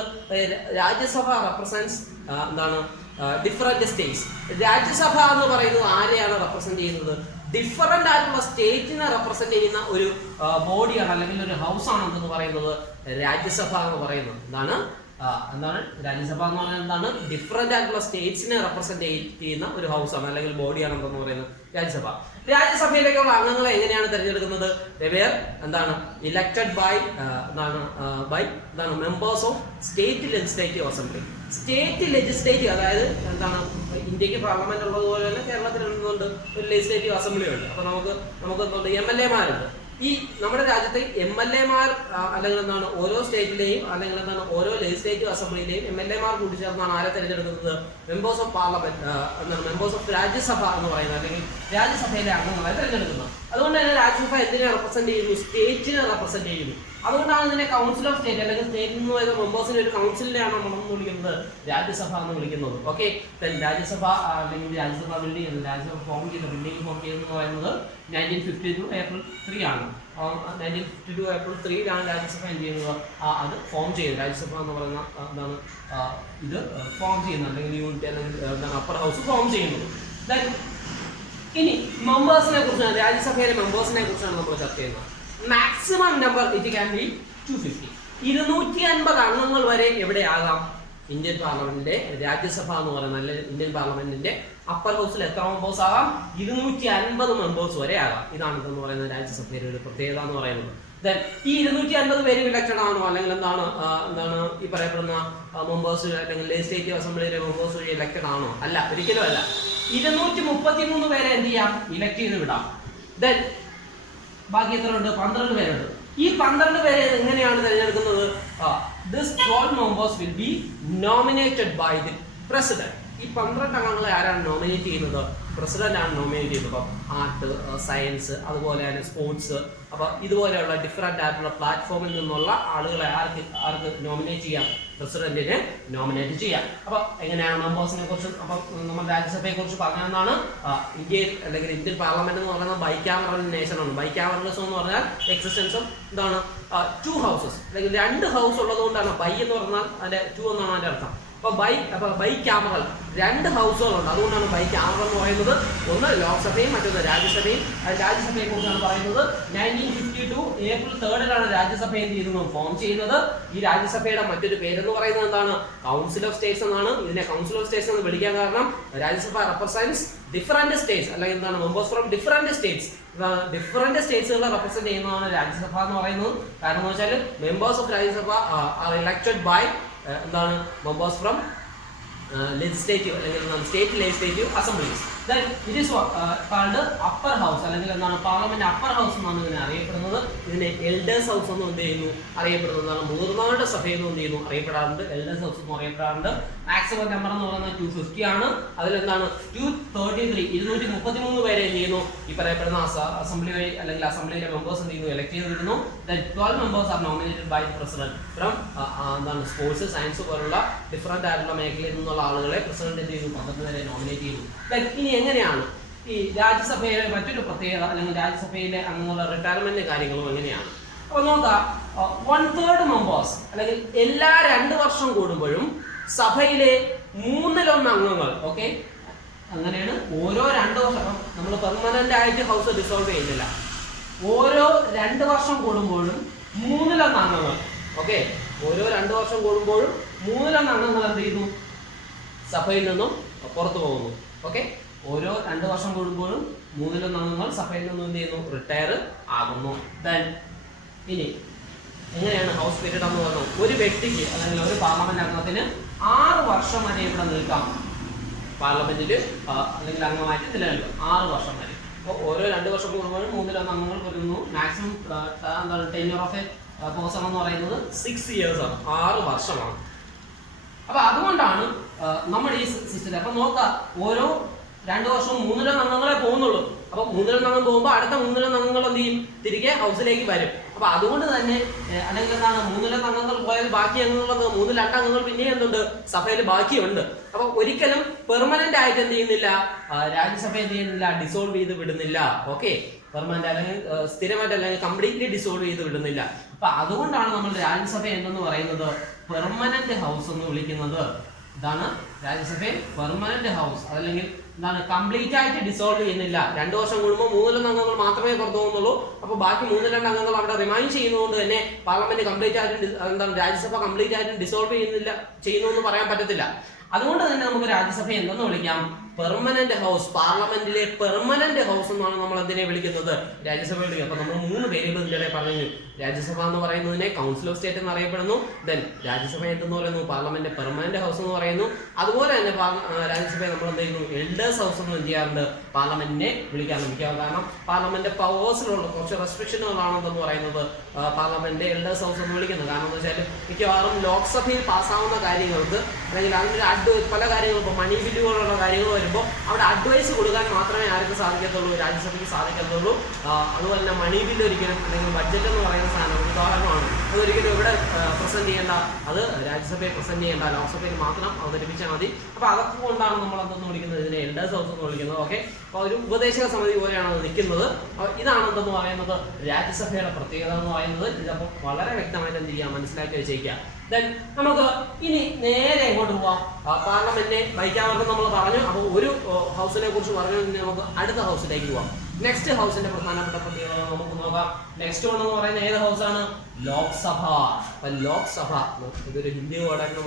രാജ്യസഭ റെപ്രസെന്റ്സ് എന്താണ്, ഡിഫറെന്റ് സ്റ്റേറ്റ്സ്. രാജ്യസഭ എന്ന് പറയുന്നത് ആരെയാണ് റെപ്രസെന്റ് ചെയ്യുന്നത്? ഡിഫറെന്റ് ആയിട്ടുള്ള സ്റ്റേറ്റിനെ റെപ്രസെന്റ് ചെയ്യുന്ന ഒരു ബോഡിയാണ്, അല്ലെങ്കിൽ ഒരു ഹൗസ് ആണ് എന്തെന്ന് പറയുന്നത് രാജ്യസഭ എന്ന് പറയുന്നത്. എന്താണ് രാജ്യസഭ എന്ന് പറയുന്നത്? എന്താണ്, ഡിഫറെന്റ് ആയിട്ടുള്ള സ്റ്റേറ്റ്സിനെ റെപ്രസെന്റ് ചെയ്യുന്ന ഒരു ഹൗസ് ആണ്, അല്ലെങ്കിൽ ബോഡിയാണ് എന്തെന്ന് പറയുന്നത് രാജ്യസഭ. രാജ്യസഭയിലേക്കുള്ള അംഗങ്ങളെ എങ്ങനെയാണ് തിരഞ്ഞെടുക്കുന്നത്? എന്താണ് elected by members of state legislative assembly. State legislative, അതായത് ഇന്ത്യക്ക് പാർലമെന്റ് ഉള്ളതുപോലെ തന്നെ കേരളത്തിൽ ഒരു ലെജിസ്ലേറ്റീവ് അസംബ്ലി ഉണ്ട്. അപ്പൊ നമുക്ക് എന്തുണ്ട്, MLA മാരുണ്ട്. ഈ നമ്മുടെ രാജ്യത്തെ MLA-മാർ അല്ലെങ്കിൽ എന്താണ് ഓരോ സ്റ്റേറ്റിലെയും അല്ലെങ്കിൽ എന്താണ് ഓരോ ലെജിസ്ലേറ്റീവ് അസംബ്ലിയിലെയും MLA-മാർ കൂടി ചേർന്നാണ് ആരെ തിരഞ്ഞെടുക്കുന്നത്? മെമ്പേഴ്സ് ഓഫ് പാർലമെന്റ്, എന്താണ് മെമ്പേഴ്സ് ഓഫ് രാജ്യസഭ എന്ന് പറയുന്നത്, അല്ലെങ്കിൽ രാജ്യസഭയിലെ അംഗങ്ങളെ തിരഞ്ഞെടുക്കുന്നത്. അതുകൊണ്ട് തന്നെ രാജ്യസഭ എന്തിനെ റെപ്രസെന്റ് ചെയ്യുന്നു? സ്റ്റേറ്റിനെ റെപ്രസെന്റ് ചെയ്യുന്നു. അതുകൊണ്ടാണ് ഇതിനെ കൗൺസിൽ ഓഫ് സ്റ്റേറ്റ് അല്ലെങ്കിൽ സ്റ്റേറ്റിൽ നിന്ന് വരുന്ന മെമ്പേഴ്സിന്റെ ഒരു കൗൺസിലിനെയാണ് നമ്മൾ വിളിക്കുന്നത് രാജ്യസഭ എന്ന് വിളിക്കുന്നത്. ഓക്കെ, രാജ്യസഭ അല്ലെങ്കിൽ രാജ്യസഭ ബിൽഡിംഗ്, രാജ്യസഭ ഫോം ചെയ്യുന്ന ബിൽഡിംഗ് ഫോം ചെയ്യുന്നത് പറയുന്നത് 1952 ഏപ്രിൽ 3 ആണ്. 1952 ഏപ്രിൽ 3 രാജ്യസഭ എന്ത് ചെയ്യുന്നത്? അത് ഫോം ചെയ്യുന്നത്. രാജ്യസഭ എന്ന് പറയുന്ന എന്താണ് ഇത് ഫോം ചെയ്യുന്നത്, അല്ലെങ്കിൽ യൂണിറ്റ് അല്ലെങ്കിൽ എന്താണ് അപ്പർ ഹൗസ് ഫോം ചെയ്യുന്നത്. ഇനി മെമ്പേഴ്സിനെ കുറിച്ചാണ്, രാജ്യസഭയിലെ മെമ്പേഴ്സിനെ കുറിച്ചാണ് നമ്മൾ ചർച്ച ചെയ്യുന്നത്. Maximum number it can B 250. 250 അംഗങ്ങൾ വരെ എവിടെയാകാം? ഇന്ത്യൻ പാർലമെന്റിന്റെ രാജ്യസഭ എന്ന് പറയുന്ന ഇന്ത്യൻ പാർലമെന്റിന്റെ അപ്പർ ഹൗസിൽ എത്ര മെമ്പേഴ്സ് ആകാം? 250 മെമ്പേഴ്സ് വരെ ആകാം. ഇതാണ് എന്ന് പറയുന്നത് രാജ്യസഭയുടെ ഒരു പ്രത്യേകത എന്ന് പറയുന്നത്. ഈ 250 പേര് ഇലക്റ്റഡ് ആണോ, അല്ലെങ്കിൽ എന്താണ് ഈ പറയപ്പെടുന്ന മെമ്പേഴ്സ് അല്ലെങ്കിൽ ലെജിസ്ലേറ്റീവ് അസംബ്ലിയിലെ മെമ്പേഴ്സ് വഴി ഇലക്റ്റഡ് ആണോ? അല്ല, ഒരിക്കലും അല്ല. 233 പേരെ എന്ത് ചെയ്യാം? ഇലക്ട് ചെയ്ത് വിടാം. ദെൻ ബാക്കി എത്ര ഉണ്ട്? 12 പേരുണ്ട്. ഈ 12 പേരെ എങ്ങനെയാണ് തിരഞ്ഞെടുക്കുന്നത്? This 12 members will be nominated by the president. ഈ 12 അംഗങ്ങളെ ആരാണ് നോമിനേറ്റ് ചെയ്യുന്നത്? പ്രസിഡന്റ് ആണ് നോമിനേറ്റ് ചെയ്യുന്നത്. അപ്പം ആർട്ട്, സയൻസ്, അതുപോലെ തന്നെ സ്പോർട്സ്, അപ്പൊ ഇതുപോലെയുള്ള ഡിഫറെന്റ് ആയിട്ടുള്ള പ്ലാറ്റ്ഫോമിൽ നിന്നുള്ള ആളുകളെ ആർക്ക് നോമിനേറ്റ് ചെയ്യാം? പ്രസിഡന്റിനെ നോമിനേറ്റ് ചെയ്യാം. അപ്പൊ എങ്ങനെയാണ് മെമ്പേഴ്സിനെ കുറിച്ച്, അപ്പൊ നമ്മൾ രാജ്യസഭയെ കുറിച്ച് പറഞ്ഞതാണ്. ഇന്ത്യയിൽ അല്ലെങ്കിൽ ഇന്ത്യൻ പാർലമെന്റ് എന്ന് പറയുന്നത് ബൈക്യാമറൽ നേഷൻ ആണ്. ബൈക്യാമറലിസം എന്ന് പറഞ്ഞാൽ എക്സിസ്റ്റൻസ് ഓഫ് എന്താണ് 2 ഹൗസസ്, അല്ലെങ്കിൽ 2 ഹൗസ് ഉള്ളത് കൊണ്ടാണ് ബൈ എന്ന് പറഞ്ഞാൽ അതിന്റെ 2 എന്നാണ് അതിന്റെ അർത്ഥം. അപ്പൊ ബൈ ക്യാമറൽ 2 ഹൗസുകളുണ്ട്, അതുകൊണ്ടാണ് ബൈ ക്യാമറൽ എന്ന് പറയുന്നത്. ഒന്ന് ലോക്സഭയും മറ്റൊന്ന് രാജ്യസഭയും. രാജ്യസഭയെ കുറിച്ചാണ് പറയുന്നത്. 1952 ഏപ്രിൽ 3 രാജ്യസഭ എന്ത് ചെയ്യുന്നത്? ഫോം ചെയ്യുന്നത്. ഈ രാജ്യസഭയുടെ മറ്റൊരു പേരെന്ന് പറയുന്നത് എന്താണ്? കൗൺസിൽ ഓഫ് സ്റ്റേറ്റ്സ് എന്നാണ്. ഇതിനെ കൗൺസിൽ ഓഫ് സ്റ്റേറ്റ്സ് എന്ന് വിളിക്കാൻ കാരണം രാജ്യസഭ റെപ്രസെന്റ്സ് ഡിഫറെന്റ് സ്റ്റേറ്റ്സ്, അല്ലെങ്കിൽ എന്താണ് members from different states. Different സ്റ്റേറ്റ്സുകളെ റെപ്രസെന്റ് ചെയ്യുന്നതാണ് രാജ്യസഭ എന്ന് പറയുന്നത്. കാരണം എന്ന് വെച്ചാൽ members of Rajya Sabha are elected by എന്താണ് മെമ്പേഴ്സ് ഫ്രം ലെജിസ്ലേറ്റീവ് അല്ലെങ്കിൽ state legislative assemblies. Then it is called upper house, അല്ലെങ്കിൽ എന്താണ് പാർലമെന്റ് അപ്പർ ഹൗസ് എന്നാണ് ഇതിനെ അറിയപ്പെടുന്നത്. ഇതിനെ എൽഡേഴ്സ് ഹൗസ് എന്ന് എന്ത് ചെയ്യുന്നു അറിയപ്പെടുന്നതാണ്. മുതിർന്നവരുടെ സഭ എന്ന് എന്ത് ചെയ്യുന്നു അറിയപ്പെടാറുണ്ട്. എൽഡേഴ്സ് ഹൗസ് എന്ന് അറിയപ്പെടാറുണ്ട്. മാക്സിമം നമ്പർ എന്ന് പറയുന്നത് 250 ആണ്. അതിലെന്താണ് 233 പേരെ എന്ത് ചെയ്യുന്നു ഈ പറയപ്പെടുന്ന അസംബ്ലി വഴി അല്ലെങ്കിൽ അസംബ്ലിയിലെ മെമ്പേഴ്സ് എന്ത് ചെയ്യുന്നു ഇലക്ട് ചെയ്തിരുന്നു. 12 members are nominated by the president from എന്താണ് സ്പോർട്സ്, സയൻസ് പോലുള്ള ഡിഫറെന്റ് ആയിട്ടുള്ള മേഖലയിൽ നിന്നുള്ള ആളുകളെ പ്രസിഡന്റ് എന്ത് ചെയ്യുന്നു 12 പേരെ നോമിനേറ്റ് ചെയ്തു. ഇനി എങ്ങനെയാണ് ഈ രാജ്യസഭയിലെ മറ്റൊരു പ്രത്യേകത, അല്ലെങ്കിൽ രാജ്യസഭയിലെ അംഗങ്ങളുടെ റിട്ടയർമെന്റ് കാര്യങ്ങളും എങ്ങനെയാണ്? അപ്പൊ നോക്കാം, 1/3 മെമ്പേഴ്സ് അല്ലെങ്കിൽ എല്ലാ 2 വർഷം കൂടുമ്പോഴും സഭയിലെ 1/3 അംഗങ്ങൾ, ഓക്കെ, അങ്ങനെയാണ്. ഓരോ 2 വർഷം നമ്മൾ പെർമനന്റ് ആയിട്ട് ഹൗസ് ഡിസോൾവ് ചെയ്യുന്നില്ല. ഓരോ 2 വർഷം കൂടുമ്പോഴും 1/3 അംഗങ്ങൾ, ഓക്കെ, ഓരോ 2 വർഷം കൂടുമ്പോഴും 1/3 അംഗങ്ങൾ എന്ത് ചെയ്യുന്നു സഭയിൽ നിന്നും പുറത്തു പോകുന്നു. ഓക്കെ, ഓരോ 2 വർഷം കൂടുമ്പോഴും 1/3 അംഗങ്ങൾ സഭയിൽ നിന്നും എന്ത് ചെയ്യുന്നു റിട്ടയർ ആകുന്നു. ദെൻ ഇനി എങ്ങനെയാണ് ഹൗസ് പീരീഡ് എന്ന് പറഞ്ഞത്? ഒരു വ്യക്തിക്ക് അല്ലെങ്കിൽ ഒരു പാർലമെന്റ് അംഗത്തിന് 6 വർഷം വരെ ഇവിടെ നിൽക്കാം. പാർലമെന്റിൽ അല്ലെങ്കിൽ അംഗമായിട്ട് നിലനിൽക്കും 6 വർഷം വരെ. അപ്പോൾ ഓരോ 2 വർഷം കൂടുമ്പോഴും 1/3 അംഗങ്ങൾ വരുന്നു. മാക്സിമം എന്താണ് ടെന്യൂർ ഓഫ് എ പേഴ്സൺ എന്ന് പറയുന്നത് 6 years ആണ്, 6 വർഷമാണ്. അപ്പൊ അതുകൊണ്ടാണ് നമ്മൾ ഈ സിസ്റ്റത്തിൽ അപ്പൊ നോക്കാം, ഓരോ 2 വർഷവും 1/3 അംഗങ്ങളെ പോകുന്നുള്ളൂ. അപ്പൊ 1/3 അംഗം പോകുമ്പോൾ അടുത്ത 1/3 അംഗങ്ങൾ എന്ത് ചെയ്യും? തിരികെ ഹൗസിലേക്ക് വരും. അപ്പൊ അതുകൊണ്ട് തന്നെ അല്ലെങ്കിൽ എന്താണ് 1/3 അംഗങ്ങൾ പോയാൽ ബാക്കി അംഗങ്ങൾ 1/2 അംഗങ്ങൾ പിന്നെ എന്തുണ്ട് സഭയിൽ ബാക്കിയുണ്ട്. അപ്പൊ ഒരിക്കലും പെർമനന്റ് ആയിട്ട് എന്ത് ചെയ്യുന്നില്ല, രാജ്യസഭ എന്ത് ചെയ്യുന്നില്ല, ഡിസോൾവ് ചെയ്ത് വിടുന്നില്ല. ഓക്കെ, പെർമനന്റ് അല്ലെങ്കിൽ സ്ഥിരമായിട്ട് അല്ലെങ്കിൽ കംപ്ലീറ്റ്ലി ഡിസോൾവ് ചെയ്ത് വിടുന്നില്ല. അപ്പൊ അതുകൊണ്ടാണ് നമ്മൾ രാജ്യസഭ എന്തെന്ന് പറയുന്നത് പെർമനന്റ് ഹൗസ് എന്ന് വിളിക്കുന്നത്. ഇതാണ് രാജ്യസഭയിൽ പെർമനന്റ് ഹൗസ്. അതല്ലെങ്കിൽ എന്താണ് കംപ്ലീറ്റ് ആയിട്ട് ഡിസോൾവ് ചെയ്യുന്നില്ല. 2 വർഷം കൂടുമ്പോൾ 1/3 അംഗങ്ങൾ മാത്രമേ പുറത്തു പോകുന്നുള്ളൂ. അപ്പൊ ബാക്കി 1/2 അംഗങ്ങൾ അവിടെ റിമൈൻ ചെയ്യുന്നതുകൊണ്ട് തന്നെ പാർലമെന്റ് കംപ്ലീറ്റ് ആയിട്ട് എന്താണ് രാജ്യസഭ കംപ്ലീറ്റ് ആയിട്ട് ഡിസോൾവ് ചെയ്യുന്നു എന്ന് പറയാൻ പറ്റത്തില്ല. അതുകൊണ്ട് തന്നെ നമുക്ക് രാജ്യസഭ എന്തെന്ന് വിളിക്കാം? പെർമനന്റ് ഹൗസ്, പാർലമെന്റിലെ പെർമനന്റ് ഹൗസ് എന്നാണ് നമ്മൾ അതിനെ വിളിക്കുന്നത്, രാജ്യസഭ വിളിക്കുന്നത്. അപ്പൊ നമ്മൾ 3 വേരിയബിൾ ഇതിനെ പറഞ്ഞു. രാജ്യസഭ എന്ന് പറയുന്നതിനെ കൗൺസിൽ ഓഫ് സ്റ്റേറ്റ് എന്ന് അറിയപ്പെടുന്നു. ദെൻ രാജ്യസഭ എന്തെന്ന് പറയുന്നു, പാർലമെന്റ് പെർമനന്റ് ഹൗസ് എന്ന് പറയുന്നു. അതുപോലെ തന്നെ രാജ്യസഭയെ നമ്മൾ എന്ത് ചെയ്യുന്നു, എൽഡേഴ്സ് ഹൗസ് എന്ന് എന്ത് ചെയ്യാറുണ്ട്, പാർലമെന്റിനെ വിളിക്കാറുണ്ട്. കാരണം പാർലമെന്റ് പവേഴ്സിലുള്ള കുറച്ച് റെസ്ട്രിക്ഷനുകളാണെന്ന് പറയുന്നത് പാർലമെന്റ് എൽഡേഴ്സ് ഹൗസ് എന്ന് വിളിക്കുന്നത്. കാരണം എന്ന് വെച്ചാൽ മിക്കവാറും ലോക്സഭയിൽ പാസ്സാവുന്ന കാര്യങ്ങൾക്ക് അല്ലെങ്കിൽ അതിന് പല കാര്യങ്ങളും ഇപ്പോൾ മണി ബില്ലുകളുള്ള കാര്യങ്ങൾ വരുമ്പോൾ അവിടെ അഡ്വൈസ് കൊടുക്കാൻ മാത്രമേ ആർക്ക് സാധിക്കത്തുള്ളൂ, രാജ്യസഭയ്ക്ക് സാധിക്കത്തുള്ളൂ. അതുപോലെ തന്നെ മണി ബില്ല് ഒരിക്കലും അല്ലെങ്കിൽ ബഡ്ജറ്റ് എന്ന് പറയുന്ന സാധനം ഉദാഹരണമാണ്, അതൊരിക്കലും ഇവിടെ പ്രസന്റ് ചെയ്യേണ്ട, അത് രാജ്യസഭയെ പ്രസന്റ് ചെയ്യേണ്ട, ലോക്സഭയിൽ മാത്രം അവതരിപ്പിച്ചാൽ മതി. അപ്പോൾ അതൊക്കെ കൊണ്ടാണ് നമ്മൾ എന്തെന്ന് വിളിക്കുന്നത്, ഇതിനെ എൽഡേഴ്സ് ഹൗസ് എന്ന് വിളിക്കുന്നത്. ഓക്കെ, അപ്പോൾ ഒരു ഉപദേശക സമിതി പോലെയാണ് അത് നിൽക്കുന്നത്. ഇതാണ് എന്തെന്ന് പറയുന്നത് രാജ്യസഭയുടെ പ്രത്യേകത എന്ന് പറയുന്നത്. ഇതപ്പോൾ വളരെ വ്യക്തമായിട്ട് എന്ത് ചെയ്യുക, മനസ്സിലാക്കി വെച്ചേക്കുക. ദെൻ നമുക്ക് ഇനി നേരെ എങ്ങോട്ട് പോവാം, പാർലമെന്റിനെ ഭരിക്കാനൊക്കെ നമ്മൾ പറഞ്ഞു. അപ്പോൾ ഒരു ഹൗസിനെ കുറിച്ച് പറഞ്ഞു, നമുക്ക് അടുത്ത ഹൗസിലേക്ക് പോവാം. നെക്സ്റ്റ് ഹൗസിന്റെ പ്രധാനപ്പെട്ട പ്രത്യേകത നമുക്ക് നോക്കാം. നെക്സ്റ്റ് വൺ എന്ന് പറയുന്നത് ഏത് ഹൗസാണ്, ലോക്സഭ. അപ്പൊ ലോക്സഭ ഇതൊരു ഹിന്ദി വേർഡായിട്ട്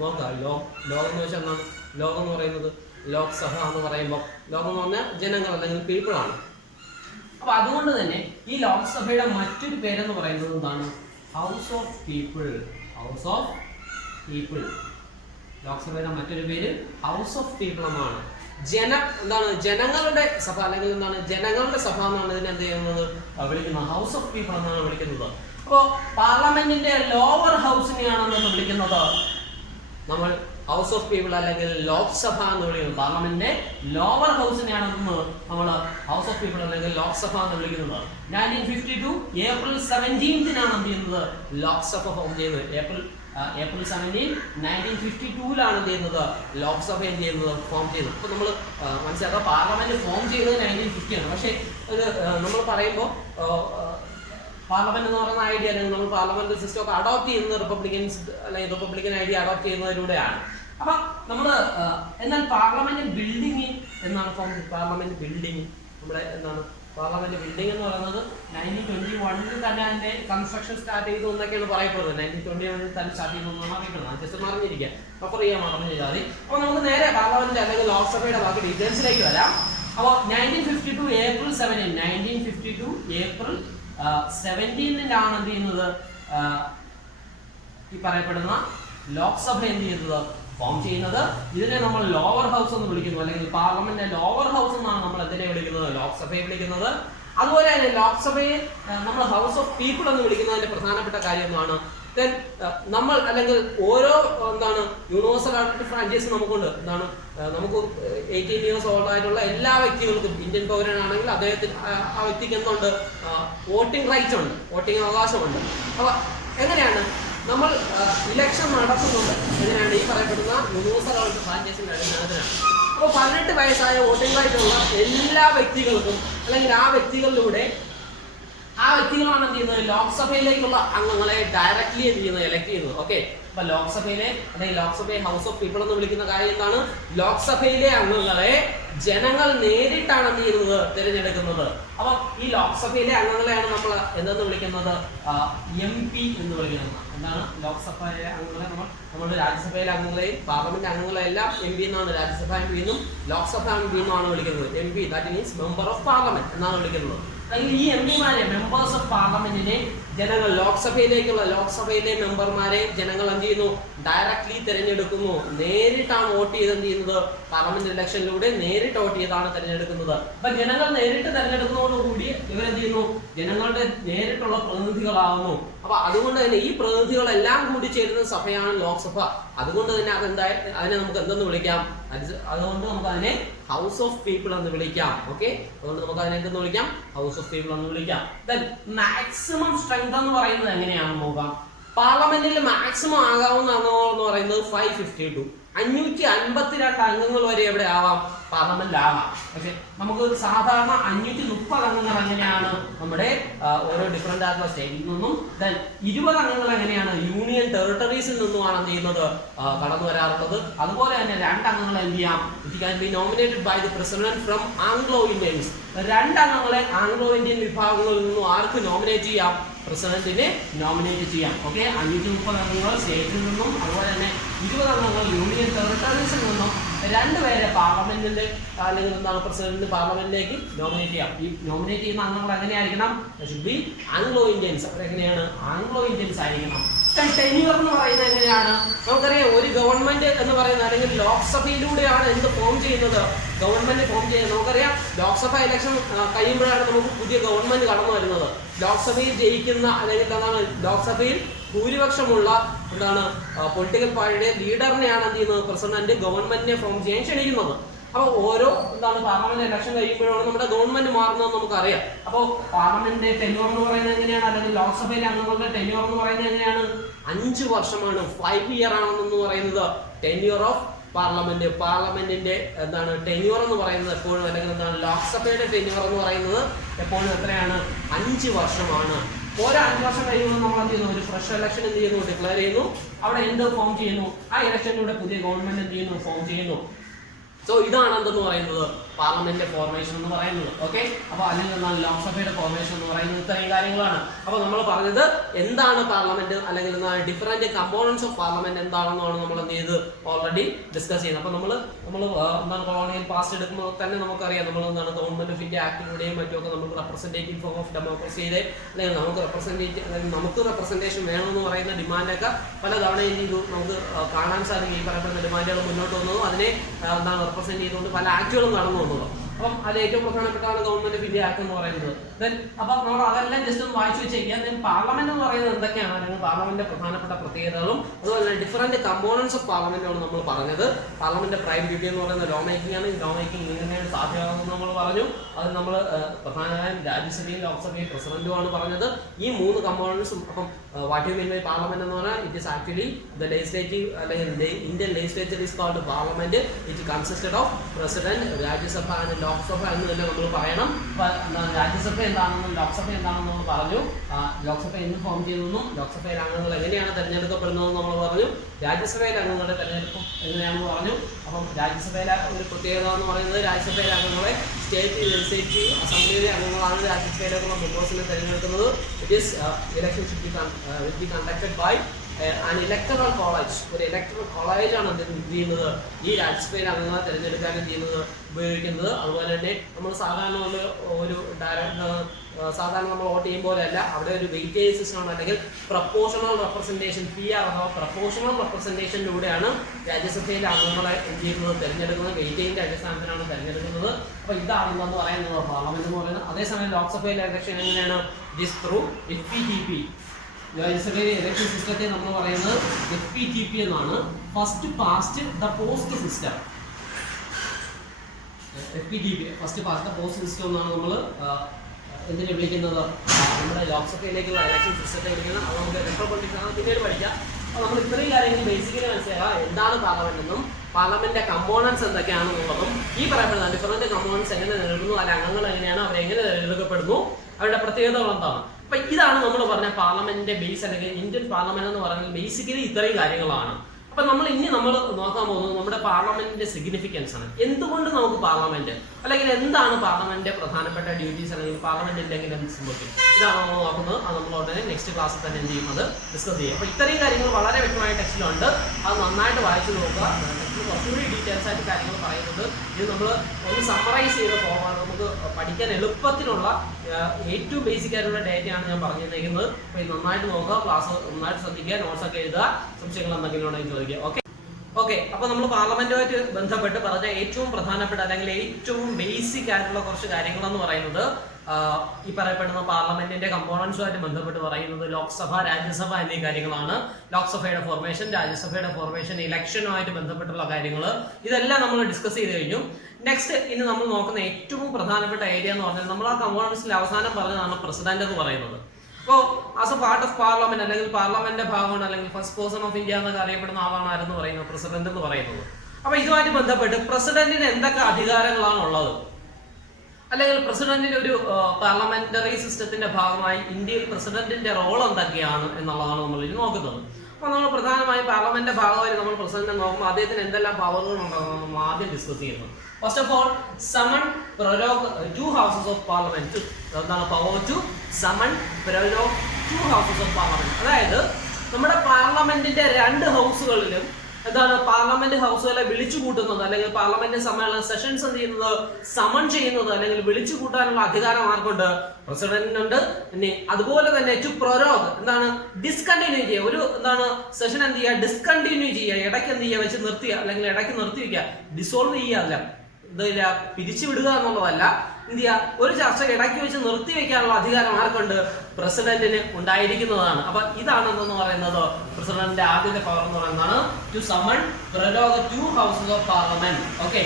നോക്കാം. ലോകം എന്ന് വെച്ചാൽ എന്താണ്, ലോകം എന്ന് പറയുന്നത് ലോക്സഭ എന്ന് പറയുമ്പോൾ ലോകം എന്ന് പറഞ്ഞാൽ ജനങ്ങൾ അല്ലെങ്കിൽ പീപ്പിൾ ആണ്. അപ്പൊ അതുകൊണ്ട് തന്നെ ഈ ലോക്സഭയുടെ മറ്റൊരു പേരെന്ന് പറയുന്നത് എന്താണ്, house of people. House of people, ലോക്സഭയുടെ മറ്റൊരു പേര് ഹൗസ് ഓഫ് പീപ്പിൾ എന്നാണ്. എന്താണ്, ജനങ്ങളുടെ സഭ അല്ലെങ്കിൽ എന്താണ്, ജനങ്ങളുടെ സഭ എന്നാണ് ഇതിനെ എന്ത് ചെയ്യുന്നത്, വിളിക്കുന്നത്, ഹൗസ് ഓഫ് പീപ്പിൾ എന്നാണ് വിളിക്കുന്നത്. അപ്പോൾ പാർലമെന്റിന്റെ ലോവർ ഹൗസിനെയാണ് വിളിക്കുന്നത് നമ്മൾ ഹൗസ് ഓഫ് പീപ്പിൾ അല്ലെങ്കിൽ ലോക്സഭ എന്ന് വിളിക്കുന്നത്. പാർലമെന്റിന്റെ ലോവർ ഹൗസിനെയാണ് നമ്മൾ ഹൗസ് ഓഫ് പീപ്പിൾ അല്ലെങ്കിൽ ലോക്സഭ എന്ന് വിളിക്കുന്നത്. 1952 ഏപ്രിൽ 17-നാണ് എന്ത് ചെയ്യുന്നത്, ലോക്സഭ ഫോം ചെയ്യുന്നത്. ഏപ്രിൽ 17, 1952-ലാണ് എന്ത് ചെയ്യുന്നത്, ലോക്സഭ എന്ത് ചെയ്യുന്നത്, ഫോം ചെയ്യുന്നത്. അപ്പോൾ നമ്മൾ മനസ്സിലാക്കുക, പാർലമെന്റ് ഫോം ചെയ്യുന്നത് 1950-ആണ്. പക്ഷേ ഒരു നമ്മൾ പറയുമ്പോൾ പാർലമെന്റ് എന്ന് പറയുന്ന ഐഡിയ അല്ലെങ്കിൽ നമ്മൾ പാർലമെന്റ് സിസ്റ്റം ഒക്കെ അഡോപ്റ്റ് ചെയ്യുന്നത് റിപ്പബ്ലിക്കൻ ഐഡിയ അഡോപ്റ്റ് ചെയ്യുന്നതിലൂടെയാണ്. അപ്പൊ നമ്മൾ എന്നാൽ പാർലമെന്റ് ബിൽഡിംഗ് എന്നാണ് ഫോം, പാർലമെന്റ് ബിൽഡിംഗ് നമ്മുടെ എന്താണ്, പാർലമെന്റ് ബിൽഡിംഗ് എന്ന് പറയുന്നത് 1921 തന്നെ അതിന്റെ കൺസ്ട്രക്ഷൻ സ്റ്റാർട്ട് ചെയ്തു എന്നൊക്കെയാണ് പറയപ്പെടുന്നത്. 1921 തന്നെ സ്റ്റാർട്ട് ചെയ്തു എന്നാണ് അറിയപ്പെടുന്നത്. ജസ്റ്റ് മറിഞ്ഞിരിക്കുക, റെഫർ ചെയ്യാൻ മാത്രം ചെയ്താൽ മതി. അപ്പോൾ നമുക്ക് നേരെ പാർലമെന്റ് അല്ലെങ്കിൽ ലോക്സഭയുടെ ബാക്കി ഡീറ്റെയിൽസിലേക്ക് വരാം. അപ്പോൾ 1952 ഏപ്രിൽ 17-ലാണ് എന്ത് ചെയ്യുന്നത്, ഈ പറയപ്പെടുന്ന ലോക്സഭ എന്ത് ചെയ്യുന്നത്, ഫോം ചെയ്യുന്നത്. ഇതിനെ നമ്മൾ ലോവർ ഹൗസ് എന്ന് വിളിക്കുന്നു, അല്ലെങ്കിൽ പാർലമെന്റ് ലോവർ ഹൗസ് എന്നാണ് നമ്മൾ എന്തിനെ വിളിക്കുന്നത്, ലോക്സഭയെ വിളിക്കുന്നത്. അതുപോലെ തന്നെ ലോക്സഭയെ നമ്മൾ ഹൗസ് ഓഫ് പീപ്പിൾ എന്ന് വിളിക്കുന്നതിന്റെ പ്രധാനപ്പെട്ട കാര്യം എന്താണ്, നമ്മൾ അല്ലെങ്കിൽ ഓരോ എന്താണ് യൂണിവേഴ്സൽ ആയിട്ട് ഫ്രാഞ്ചൈസ് നമുക്കുണ്ട്. എന്താണ്, നമുക്ക് 18 years ഓൾഡ് ആയിട്ടുള്ള എല്ലാ വ്യക്തികൾക്കും, ഇന്ത്യൻ പൗരനാണെങ്കിൽ അദ്ദേഹത്തിന് ആ വ്യക്തിക്ക് എന്തുണ്ട്, വോട്ടിംഗ് റൈറ്റ്സ് ഉണ്ട്, വോട്ടിംഗ് അവകാശമുണ്ട്. അപ്പൊ എങ്ങനെയാണ് നമ്മൾ ഇലക്ഷൻ നടത്തുന്നുണ്ട്, എങ്ങനെയാണ് ഈ പറയപ്പെടുന്ന യൂണിവേഴ്സൽ ആയിട്ട് ഫ്രാഞ്ചൈസിന്റെ അടിസ്ഥാനത്തിലാണ്. അപ്പോൾ 18 വയസ്സായ വോട്ടിംഗ് റൈറ്റ് ഉള്ള എല്ലാ വ്യക്തികൾക്കും അല്ലെങ്കിൽ ആ വ്യക്തികളിലൂടെ ആ വ്യക്തികളാണ് എന്ത് ചെയ്യുന്നത്, ലോക്സഭയിലേക്കുള്ള അംഗങ്ങളെ ഡയറക്ട്ലി എന്ത് ചെയ്യുന്നത്, എലക്ട് ചെയ്യുന്നത്. ഓക്കെ, അപ്പൊ ലോക്സഭയിലെ അല്ലെങ്കിൽ ലോക്സഭയെ ഹൗസ് ഓഫ് പീപ്പിൾ എന്ന് വിളിക്കുന്ന കാര്യം എന്താണ്, ലോക്സഭയിലെ അംഗങ്ങളെ ജനങ്ങൾ നേരിട്ടാണ് എന്ത് ചെയ്യുന്നത്, തിരഞ്ഞെടുക്കുന്നത്. അപ്പൊ ഈ ലോക്സഭയിലെ അംഗങ്ങളെയാണ് നമ്മൾ എന്തെന്ന് വിളിക്കുന്നത്, MP എന്ന് വിളിക്കുന്നത്. എന്താണ്, ലോക്സഭയിലെ അംഗങ്ങളെ നമ്മുടെ രാജ്യസഭയിലെ അംഗങ്ങളെയും പാർലമെന്റ് അംഗങ്ങളെ എല്ലാം MP എന്നാണ്, രാജ്യസഭ MP എന്നും ലോക്സഭ MP എന്നാണ് വിളിക്കുന്നത്. MP that means member of parliament എന്നാണ് വിളിക്കുന്നത്. അല്ലെങ്കിൽ ഈ MP-മാരെ മെമ്പേഴ്സ് ഓഫ് പാർലമെന്റിനെ ജനങ്ങൾ ലോക്സഭയിലെ മെമ്പർമാരെ ജനങ്ങൾ എന്ത് ചെയ്യുന്നു, ഡയറക്ട്ലി തിരഞ്ഞെടുക്കുന്നു. നേരിട്ടാണ് വോട്ട് ചെയ്ത് എന്ത് ചെയ്യുന്നത്, പാർലമെന്റ് ഇലക്ഷനിലൂടെ നേരിട്ട് വോട്ട് ചെയ്താണ് തിരഞ്ഞെടുക്കുന്നത്. അപ്പൊ ജനങ്ങൾ നേരിട്ട് തിരഞ്ഞെടുക്കുന്നതോടുകൂടി ഇവരെന്ത് ചെയ്യുന്നു, ജനങ്ങളുടെ നേരിട്ടുള്ള പ്രതിനിധികളാവുന്നു. അപ്പൊ അതുകൊണ്ട് തന്നെ ഈ പ്രതിനിധികളെല്ലാം കൂടി ചേരുന്ന സഭയാണ് ലോക്സഭ. അതുകൊണ്ട് തന്നെ അതിനെ നമുക്ക് എന്തെന്ന് വിളിക്കാം, അതുകൊണ്ട് നമുക്ക് അതിനെ ഹൗസ് ഓഫ് പീപ്പിൾ എന്ന് വിളിക്കാം. ഓക്കെ, അതുകൊണ്ട് നമുക്ക് അതിനെ എന്തെന്ന് വിളിക്കാം, ഹൗസ് ഓഫ് പീപ്പിൾ എന്ന് വിളിക്കാം. മാക്സിമം സ്ട്രെങ്ത് എന്ന് പറയുന്നത് എങ്ങനെയാണെന്ന് നോക്കാം. പാർലമെന്റിൽ മാക്സിമം ആകാവുന്ന അംഗങ്ങൾ എന്ന് പറയുന്നത് 552, 552 അംഗങ്ങൾ വരെ എവിടെ ആവാം, പാർലമെന്റിലാവാം. പക്ഷെ നമുക്ക് സാധാരണ 530 അംഗങ്ങൾ എങ്ങനെയാണ് നമ്മുടെ ഓരോ ഡിഫറെന്റ് ആയിട്ടുള്ള സ്റ്റേറ്റിൽ നിന്നും, 20 അംഗങ്ങൾ എങ്ങനെയാണ് യൂണിയൻ ടെറിട്ടറീസിൽ നിന്നുമാണ് എന്ത് ചെയ്യുന്നത്, കടന്നു വരാറുള്ളത്. അതുപോലെ തന്നെ 2 അംഗങ്ങൾ എന്ത് ചെയ്യാം, it can be nominated by the president from Anglo Indians. 2 അംഗങ്ങളെ ആംഗ്ലോ ഇന്ത്യൻ വിഭാഗങ്ങളിൽ നിന്നും ആർക്ക് നോമിനേറ്റ് ചെയ്യാം, പ്രസിഡന്റിനെ നോമിനേറ്റ് ചെയ്യാം. ഓക്കെ, 530 അംഗങ്ങൾ സ്റ്റേറ്റിൽ നിന്നും അതുപോലെ തന്നെ 20 അംഗങ്ങൾ യൂണിയൻ ടെറിട്ടറീസിൽ നിന്നും രണ്ടുപേരെ പാർലമെന്റിന്റെ അല്ലെങ്കിൽ എന്താണ് പ്രസിഡന്റ് പാർലമെന്റിലേക്ക് നോമിനേറ്റ് ചെയ്യാം. ഈ നോമിനേറ്റ് ചെയ്യുന്ന അംഗങ്ങൾ എങ്ങനെയായിരിക്കണം? Anglo Indians. അവരെങ്ങനെയാണ്? ആംഗ്ലോ ഇന്ത്യൻസ് ആയിരിക്കണം. ടെന്യൂർ എന്ന് പറയുന്നത് എങ്ങനെയാണ്? നമുക്കറിയാം, ഒരു ഗവൺമെന്റ് എന്ന് പറയുന്നത് അല്ലെങ്കിൽ ലോക്സഭയിലൂടെയാണ് എന്ത് ഫോം ചെയ്യുന്നത്? ഗവൺമെന്റ് ഫോം ചെയ്യുന്നത്. നമുക്കറിയാം, ലോക്സഭ ഇലക്ഷൻ കഴിയുമ്പോഴാണ് നമുക്ക് പുതിയ ഗവൺമെന്റ് കടന്നു വരുന്നത്. ലോക്സഭയിൽ ജയിക്കുന്ന അല്ലെങ്കിൽ എന്താണ് ലോക്സഭയിൽ ഭൂരിപക്ഷമുള്ള എന്താണ് പൊളിറ്റിക്കൽ പാർട്ടിയുടെ ലീഡറിനെയാണ് എന്ത് ചെയ്യുന്നത്? പ്രസിഡന്റ് ഗവൺമെന്റിനെ ഫോം ചെയ്യാൻ ക്ഷണിക്കുന്നത്. അപ്പോൾ ഓരോ എന്താണ് പാർലമെന്റ് ഇലക്ഷൻ കഴിയുമ്പോഴാണ് നമ്മുടെ ഗവൺമെന്റ് മാറുന്നത് നമുക്കറിയാം. അപ്പോൾ പാർലമെന്റിന്റെ ടെന്യൂർ എന്ന് പറയുന്നത് എങ്ങനെയാണ്? അല്ലെങ്കിൽ ലോക്സഭയിലെ അംഗങ്ങളുടെ ടെന്യൂർ എന്ന് പറയുന്നത് എങ്ങനെയാണ്? 5 വർഷമാണ്. 5 ഇയർ ആണെന്ന് പറയുന്നത് ടെന്യൂർ ഓഫ് പാർലമെന്റ്. പാർലമെന്റിന്റെ എന്താണ് ടെന്യൂർ എന്ന് പറയുന്നത് എപ്പോഴും, അല്ലെങ്കിൽ എന്താണ് ലോക്സഭയുടെ ടെന്യൂർ എന്ന് പറയുന്നത് എപ്പോഴും എത്രയാണ്? 5 വർഷമാണ്. ഓരോ 5 വർഷം കഴിയുമ്പോൾ നമ്മൾ എന്ത് ചെയ്യുന്നു? ഒരു ഫ്രഷ് ഇലക്ഷൻ എന്ത് ചെയ്യുന്നു? ഡിക്ലെയർ ചെയ്യുന്നു. അവിടെ എന്ത് ഫോം ചെയ്യുന്നു? ആ ഇലക്ഷനിലൂടെ പുതിയ ഗവൺമെന്റ് എന്ത് ചെയ്യുന്നു? ഫോം ചെയ്യുന്നു. സോ ഇതാണ് എന്തെന്ന് പറയുന്നത്? പാർലമെന്റ് ഫോർമേഷൻ എന്ന് പറയുന്നത്. ഓക്കെ, അപ്പോൾ അല്ലെങ്കിൽ എന്താണ് ലോക്സഭയുടെ ഫോർമേഷൻ എന്ന് പറയുന്നത്? ഇത്രയും കാര്യങ്ങളാണ്. അപ്പോൾ നമ്മൾ പറഞ്ഞത് എന്താണ് പാർലമെന്റ്, അല്ലെങ്കിൽ എന്താണ് ഡിഫറെന്റ് കമ്പോണൻസ് ഓഫ് പാർലമെന്റ് എന്താണെന്നാണ് നമ്മൾ എന്ത് ചെയ്ത് ഓൾറെഡി ഡിസ്കസ് ചെയ്യുന്നത്. അപ്പോൾ നമ്മൾ എന്താണ് കൊളോണിയൽ പാസ്റ്റ് എടുക്കുമ്പോൾ തന്നെ നമുക്കറിയാം, നമ്മൾ എന്താണ് ഗവൺമെന്റ് ഓഫ് ഇന്ത്യ ആക്ടിലൂടെയും മറ്റുമൊക്കെ നമുക്ക് റെപ്രസെന്റേറ്റീവ് ഫോം ഓഫ് ഡെമോക്രസിയുടെ അല്ലെങ്കിൽ നമുക്ക് റെപ്രസെന്റേഷൻ വേണമെന്ന് പറയുന്ന ഡിമാൻഡൊക്കെ പല തവണ നമുക്ക് കാണാൻ സാധിക്കും. ഈ പറയപ്പെടുന്ന ഡിമാൻഡുകൾ മുന്നോട്ട് വന്നതും അതിനെ എന്താണ് റെപ്രസെന്റ് ചെയ്തുകൊണ്ട് പല ആക്ടുകളും നടന്നു വന്നതും. അപ്പം അത് ഏറ്റവും പ്രധാനപ്പെട്ടാണ് ഗവൺമെന്റ് ഓഫ് ഇന്ത്യ ആക്ട് എന്ന് പറയുന്നത്. അപ്പൊ നമ്മൾ അതെല്ലാം ജസ്റ്റ് ഒന്ന് വായിച്ചു വെച്ചേക്കാം. പാർലമെന്റ് എന്ന് പറയുന്നത് എന്തൊക്കെയാണ്, അല്ലെങ്കിൽ പാർലമെന്റിന്റെ പ്രധാനപ്പെട്ട പ്രത്യേകതകളും അതുപോലെ തന്നെ ഡിഫറെന്റ് കമ്പോണൻസ് ഓഫ് പാർലമെന്റ് ആണ് നമ്മൾ പറഞ്ഞത്. പാർലമെന്റ് പ്രൈം ഡ്യൂട്ടി എന്ന് പറയുന്നത് ലോ മേക്കിംഗ് ആണ്. ലോ മേക്കിംഗ് എങ്ങനെയാണ് സാധ്യമാകുന്നത് നമ്മൾ പറഞ്ഞു. അത് നമ്മൾ പ്രധാനമായും രാജ്യസഭയും ലോക്സഭയും പ്രസിഡന്റുമാണ് പറഞ്ഞത്. ഈ 3 കമ്പോണൻസും. അപ്പം what you mean by parliament എന്ന് പറഞ്ഞാൽ it is actually the legislative അല്ലെങ്കിൽ Indian legislature is called parliament. It consisted of president, Rajya Sabha and Lok Sabha എന്ന് തന്നെ നമ്മൾ പറയണം. രാജ്യസഭ എന്താണെന്നും ലോക്സഭ എന്താണെന്നും നമ്മൾ പറഞ്ഞു. ലോക്സഭ എന്ന് ഫോം ചെയ്തെന്നും ലോക്സഭയിലെ അംഗങ്ങൾ എങ്ങനെയാണ് തെരഞ്ഞെടുക്കപ്പെടുന്നതെന്ന് നമ്മൾ പറഞ്ഞു. രാജ്യസഭയിലെ അംഗങ്ങളുടെ തെരഞ്ഞെടുപ്പ് എങ്ങനെയാണെന്ന് പറഞ്ഞു. അപ്പം രാജ്യസഭയിലെ ഒരു പ്രത്യേകത എന്ന് പറയുന്നത് രാജ്യസഭയിലെ അംഗങ്ങളെ സ്റ്റേറ്റ് ലെജിസ്ലേറ്റീവ് അസംബ്ലിയിലെ അംഗങ്ങളാണ് രാജ്യസഭയിലേക്കുള്ള മെമ്പേഴ്സിനെ തെരഞ്ഞെടുക്കുന്നത്. It is election should be conducted by an electoral college. ഒരു ഇലക്ടറൽ കോളേജാണ് എന്ത് ചെയ്യുന്നത്? ഈ രാജ്യസഭയിലെ അംഗങ്ങളെ തെരഞ്ഞെടുക്കാൻ എന്ത് ചെയ്യുന്നത്? ഉപയോഗിക്കുന്നത്. അതുപോലെ തന്നെ നമ്മൾ സാധാരണ നമ്മൾ വോട്ട് ചെയ്യും പോലെയല്ല. അവിടെ ഒരു വെയിറ്റേജ് സിസ്റ്റം ആണ്, അല്ലെങ്കിൽ പ്രപ്പോർഷണൽ റെപ്രസെന്റേഷൻ, PR അഥവാ പ്രപ്പോർഷണൽ റെപ്രസെന്റേഷനിലൂടെയാണ് രാജ്യസഭയിലെ അംഗങ്ങളെ എന്ത് ചെയ്യുന്നത്? തെരഞ്ഞെടുക്കുന്നത്. വെയിറ്റേജിന്റെ അടിസ്ഥാനത്തിലാണ് തെരഞ്ഞെടുക്കുന്നത്. അപ്പോൾ ഇതാണെന്ന് പറയുന്നത് പാർലമെന്റ് എന്ന് പറയുന്നത്. അതേസമയം ലോക്സഭയിലെ ഇലക്ഷൻ എങ്ങനെയാണ്? This through FPTP. രാജ്യസഭയിലെ ഇലക്ഷൻ സിസ്റ്റത്തെ നമ്മൾ പറയുന്നത് FPTP എന്നാണ്. First past the post system. FPTP first past the post system എന്നാണ് നമ്മൾ എന്തിനെ വിളിക്കുന്നത്? നമ്മുടെ ലോക്സഭയിലേക്കുള്ള ഇലക്ഷൻ സിസ്റ്റത്തെ വിളിക്കുന്നത്. അത് നമുക്ക് റിപ്പബ്ലിക്കാണ് പിന്നീട് പഠിക്കാം. അപ്പോൾ നമ്മൾ ഇത്രയും കാര്യങ്ങൾ ബേസിക്കലി മനസ്സിലാക്കാം. എന്താണ് പാർലമെന്റ് എന്നും പാർലമെന്റിന്റെ കമ്പോണൻസ് എന്തൊക്കെയാണെന്നുള്ളതും ഈ പറയപ്പെടുന്ന ഡിഫറെന്റ് കമ്പോണൻസ് എങ്ങനെ നിലനിൽക്കുന്നു, അതിലെ അംഗങ്ങൾ എങ്ങനെയാണ്, അവരെങ്ങനെ തിരഞ്ഞെടുക്കപ്പെടുന്നു, അവരുടെ പ്രത്യേകതകൾ എന്താണ്. അപ്പൊ ഇതാണ് നമ്മൾ പറഞ്ഞ പാർലമെന്റിന്റെ ബേസ്, അല്ലെങ്കിൽ ഇന്ത്യൻ പാർലമെന്റ് എന്ന് പറയുന്നത് ബേസിക്കലി ഇത്രയും കാര്യങ്ങളാണ്. അപ്പൊ നമ്മൾ നോക്കാൻ പോകുന്നത് നമ്മുടെ പാർലമെന്റിന്റെ സിഗ്നിഫിക്കൻസ് ആണ്. എന്തുകൊണ്ട് നമുക്ക് പാർലമെന്റ്, അല്ലെങ്കിൽ എന്താണ് പാർലമെന്റിന്റെ പ്രധാനപ്പെട്ട ഡ്യൂട്ടീസ്, അല്ലെങ്കിൽ പാർലമെന്റ് ഇല്ലെങ്കിൽ എന്ത് സംഭവിക്കും, ഇതാണ് നമ്മൾ നോക്കുന്നത്. അത് നമ്മൾ ഉടനെ നെക്സ്റ്റ് ക്ലാസ്സിൽ തന്നെ എന്ത് ചെയ്യുന്നത് ഡിസ്കസ് ചെയ്യും. അപ്പൊ ഇത്രയും കാര്യങ്ങൾ വളരെ വ്യക്തമായ ടെക്സ്റ്റിലുണ്ട്. അത് നന്നായിട്ട് വായിച്ചു നോക്കുക. കുറച്ചുകൂടി ഡീറ്റെയിൽസ് ആയിട്ട് കാര്യങ്ങൾ പറയുന്നത്. ഇത് നമ്മൾ ഒന്ന് സമ്മറൈസ് ചെയ്ത് പോകാൻ നമുക്ക് പഠിക്കാൻ എളുപ്പത്തിനുള്ള ഏറ്റവും ബേസിക് ആയിട്ടുള്ള ഡേറ്റയാണ് ഞാൻ പറഞ്ഞു തന്നിരിക്കുന്നത്. അപ്പോൾ ഇത് നന്നായിട്ട് നോക്കുക, ക്ലാസ് നന്നായിട്ട് ശ്രദ്ധിക്കുക, നോട്ട്സ് ഒക്കെ എഴുതുക, സംശയങ്ങൾ എന്തെങ്കിലും ഉണ്ടെങ്കിൽ ചോദിക്കുക. ഓക്കെ, അപ്പോൾ നമ്മൾ പാർലമെന്റുമായിട്ട് ബന്ധപ്പെട്ട് പറഞ്ഞ ഏറ്റവും പ്രധാനപ്പെട്ട അല്ലെങ്കിൽ ഏറ്റവും ബേസിക് ആയിട്ടുള്ള കുറച്ച് കാര്യങ്ങളെന്ന് പറയുന്നത് ഈ പറയപ്പെടുന്ന പാർലമെന്റിന്റെ കമ്പോണൻസുമായിട്ട് ബന്ധപ്പെട്ട് പറയുന്നത് ലോക്സഭ, രാജ്യസഭ എന്നീ കാര്യങ്ങളാണ്. ലോക്സഭയുടെ ഫോർമേഷൻ, രാജ്യസഭയുടെ ഫോർമേഷൻ, ഇലക്ഷനുമായിട്ട് ബന്ധപ്പെട്ടുള്ള കാര്യങ്ങൾ, ഇതെല്ലാം നമ്മൾ ഡിസ്കസ് ചെയ്ത് കഴിഞ്ഞു. നെക്സ്റ്റ് ഇനി നമ്മൾ നോക്കുന്ന ഏറ്റവും പ്രധാനപ്പെട്ട ഏരിയ എന്ന് പറഞ്ഞാൽ നമ്മൾ ആ കമ്പോണൻസിൽ അവസാനം പറഞ്ഞതാണ് പ്രസിഡന്റ് എന്ന് പറയുന്നത്. അപ്പോൾ as A part of parliament, അല്ലെങ്കിൽ പാർലമെന്റിന്റെ ഭാഗമാണ്, അല്ലെങ്കിൽ ഫസ്റ്റ് പേഴ്സൺ ഓഫ് ഇന്ത്യ എന്നൊക്കെ അറിയപ്പെടുന്ന ആളാണ് ആരെന്ന് പറയുന്നത്? പ്രസിഡന്റ് എന്ന് പറയുന്നത്. അപ്പൊ ഇതുമായിട്ട് ബന്ധപ്പെട്ട് പ്രസിഡന്റിന് എന്തൊക്കെ അധികാരങ്ങളാണ് ഉള്ളത്, അല്ലെങ്കിൽ പ്രസിഡന്റിന്റെ ഒരു പാർലമെന്ററി സിസ്റ്റത്തിന്റെ ഭാഗമായി ഇന്ത്യയിൽ പ്രസിഡന്റിന്റെ റോൾ എന്തൊക്കെയാണ് എന്നുള്ളതാണ് നമ്മൾ ഇനി നോക്കുന്നത്. അപ്പോൾ നമ്മൾ പ്രധാനമായും പാർലമെന്റിന്റെ ഭാഗമായി നമ്മൾ പ്രസിഡന്റിനെ നോക്കുമ്പോൾ അദ്ദേഹത്തിന് എന്തെല്ലാം പവറുകൾ ഉണ്ടാകുമെന്ന് നമ്മൾ ആദ്യം ഡിസ്കസ് ചെയ്യുന്നു. First of all, summon prorogue 2 houses of parliament. എന്താണ് power to summon prorogue 2 houses of parliament? അതായത് നമ്മുടെ പാർലമെന്റിന്റെ 2 ഹൗസുകളിലും എന്താണ് പാർലമെന്റ് ഹൗസുകളെ വിളിച്ചു കൂട്ടുന്നത് അല്ലെങ്കിൽ പാർലമെന്റ് സമ്മേളന സെഷൻസ് എന്ത് ചെയ്യുന്നത് സമൺ ചെയ്യുന്നത് അല്ലെങ്കിൽ വിളിച്ചു കൂട്ടാനുള്ള അധികാരം ആർക്കുണ്ട്? പ്രസിഡന്റിനുണ്ട്. ഇനി അതുപോലെ തന്നെ ടു പ്രൊരോഗ് എന്താണ് ഡിസ്കണ്ടിന്യൂ ചെയ്യുക, ഒരു എന്താണ് സെഷൻ എന്ത് ചെയ്യുക ഡിസ്കണ്ടിന്യൂ ചെയ്യുക, ഇടയ്ക്ക് എന്ത് ചെയ്യുക വെച്ച് നിർത്തിയ അല്ലെങ്കിൽ ഇടയ്ക്ക് നിർത്തി വെക്കുക, ഡിസോൾവ് ചെയ്യുക അല്ല ഇതില്ല പിരിച്ചുവിടുക എന്നുള്ളതല്ല. എന്ത് ചെയ്യുക ഒരു ചർച്ച ഇടയ്ക്ക് വെച്ച് നിർത്തി വെക്കാനുള്ള അധികാരം ആർക്കുണ്ട്? പ്രസിഡന്റിന് ഉണ്ടായിരിക്കുന്നതാണ്. അപ്പൊ ഇതാണ് എന്തെന്ന് പറയുന്നത് പ്രസിഡന്റിന്റെ ആദ്യത്തെ പവർ എന്ന് പറയുന്നതാണ് to summon prorogue two houses of parliament. Okay,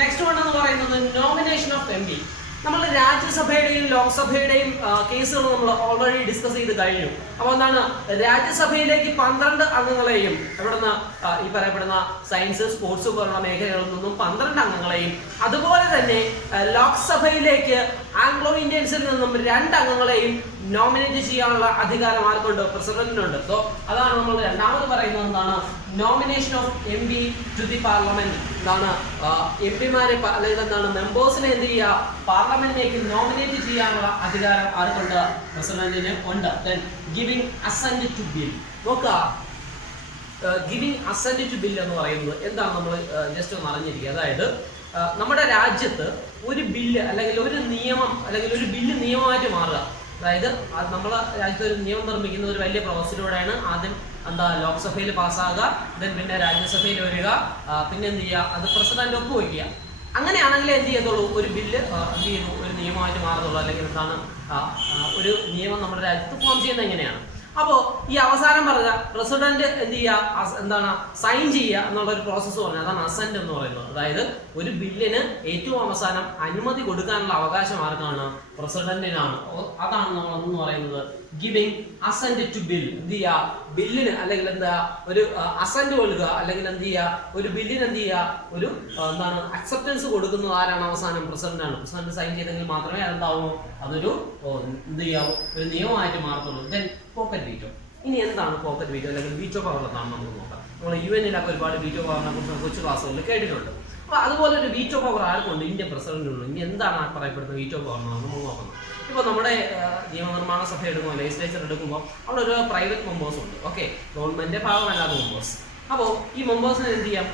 next one എന്ന് പറയുന്നത് നോമിനേഷൻ ഓഫ് എം പി. നമ്മൾ രാജ്യസഭയുടെയും ലോക്സഭയുടെയും കേസുകൾ നമ്മൾ ഓൾറെഡി ഡിസ്കസ് ചെയ്ത് കഴിഞ്ഞു. അപ്പോൾ എന്താണ് രാജ്യസഭയിലേക്ക് 12 അംഗങ്ങളെയും എവിടുന്ന് ഈ പറയപ്പെടുന്ന സയൻസ് സ്പോർട്സ് പോലുള്ള മേഖലകളിൽ നിന്നും 12 അംഗങ്ങളെയും, അതുപോലെ തന്നെ ലോക്സഭയിലേക്ക് ആംഗ്ലോ ഇന്ത്യൻസിൽ നിന്നും 2 അംഗങ്ങളെയും നോമിനേറ്റ് ചെയ്യാനുള്ള അധികാരം ആർക്കുണ്ട്? പ്രസിഡന്റിനുണ്ട്. സോ അതാണ് നമ്മൾ രണ്ടാമത് പറയുന്നത് എന്താണ് nomination of M P to the parliament. എന്താണ് എം പിമാരെ അല്ലെങ്കിൽ എന്താണ് മെമ്പേഴ്സിനെ എന്ത് ചെയ്യുക പാർലമെന്റിലേക്ക് നോമിനേറ്റ് ചെയ്യാനുള്ള അധികാരം ആർക്കുണ്ട്? പ്രസിഡന്റിന് ഉണ്ട്. Then giving assent to bill. നോക്കുക, ഗിവിംഗ് അസെന്റ് ടു ബിൽ എന്ന് പറയുന്നത് എന്താണ് നമ്മൾ ജസ്റ്റ് ഒന്ന് അറിഞ്ഞിരിക്കുക. അതായത് നമ്മുടെ രാജ്യത്ത് ഒരു ബില്ല് അല്ലെങ്കിൽ ഒരു നിയമം അല്ലെങ്കിൽ ഒരു ബില്ല് നിയമമായിട്ട് മാറുക. അതായത് നമ്മളെ രാജ്യത്ത് ഒരു നിയമം നിർമ്മിക്കുന്ന ഒരു വലിയ പ്രോസസ്സിലൂടെയാണ് ആദ്യം എന്താ ലോക്സഭയിൽ പാസ്സാകുക, ദെൻ പിന്നെ രാജ്യസഭയിൽ വരിക, പിന്നെ എന്ത് ചെയ്യുക അത് പ്രസിഡന്റ് ഒപ്പുവയ്ക്കുക. അങ്ങനെയാണെങ്കിൽ എന്ത് ചെയ്യത്തുള്ളൂ ഒരു ബില്ല് എന്ത് ചെയ്യുന്നു ഒരു നിയമമായിട്ട് മാറത്തുള്ളൂ. അല്ലെങ്കിൽ എന്താണ് ഒരു നിയമം നമ്മുടെ രാജ്യത്ത് ഫോം ചെയ്യുന്നത് എങ്ങനെയാണ്. അപ്പോൾ ഈ അവസാനം പറഞ്ഞ പ്രസിഡന്റ് എന്ത് ചെയ്യുക എന്താണ് സൈൻ ചെയ്യുക എന്നുള്ള ഒരു പ്രോസസ്സ് പറഞ്ഞത് അതാണ് അസെന്റ് എന്ന് പറയുന്നത്. അതായത് ഒരു ബില്ലിന് ഏറ്റവും അവസാനം അനുമതി കൊടുക്കാനുള്ള അവകാശം ആർക്കാണ്? പ്രസിഡന്റിനാണ്. അതാണ് നമ്മളെന്ന് പറയുന്നത് ഗിവിംഗ് അസെന്റ് ടു ബിൽ. എന്ത് ചെയ്യുക ബില്ലിന് അല്ലെങ്കിൽ എന്താ ഒരു അസെന്റ് കൊടുക്കുക അല്ലെങ്കിൽ എന്ത് ചെയ്യുക ഒരു ബില്ലിന് എന്ത് ചെയ്യുക ഒരു എന്താണ് അക്സെപ്റ്റൻസ് കൊടുക്കുന്നത് ആരാണ്? അവസാനം പ്രസിഡന്റ് ആണ്. പ്രസിഡന്റ് സൈൻ ചെയ്തെങ്കിൽ മാത്രമേ അതെന്താവൂ അതൊരു എന്ത് ചെയ്യാവൂ ഒരു നിയമമായിട്ട് മാറത്തുള്ളൂ. Then pocket veto. ഇനി എന്താണ് പോക്കറ്റ് വീറ്റോ അല്ലെങ്കിൽ വീറ്റോ പവർ എന്നാണ് നമുക്ക് നോക്കാം. നമ്മൾ UN-ലൊക്കെ ഒരുപാട് വീറ്റോ പവറിനെ കുറിച്ച് കൊച്ചു ക്ലാസ്സുകളിൽ കേട്ടിട്ടുണ്ട്. അപ്പൊ അതുപോലെ ഒരു വീറ്റോ പവർ ആർക്കുണ്ട്? ഇന്ത്യൻ പ്രസിഡന്റിനുണ്ട്. ഇനി എന്താണ് ആ പറയപ്പെടുന്ന വീറ്റോ പവർ എന്നാണ് നമ്മൾ നോക്കുന്നത്. ഇപ്പോൾ നമ്മുടെ നിയമനിർമ്മാണ സഭ എടുക്കുമ്പോൾ ലെജിസ്ലേച്ചർ എടുക്കുമ്പോൾ അവിടെ ഒരു പ്രൈവറ്റ് മെമ്പേഴ്സ് ഉണ്ട്. ഓക്കെ, ഗവൺമെന്റിന്റെ ഭാഗമല്ലാത്ത മെമ്പേഴ്സ്. അപ്പോൾ ഈ മെമ്പേഴ്സിന് എന്ത് ചെയ്യാം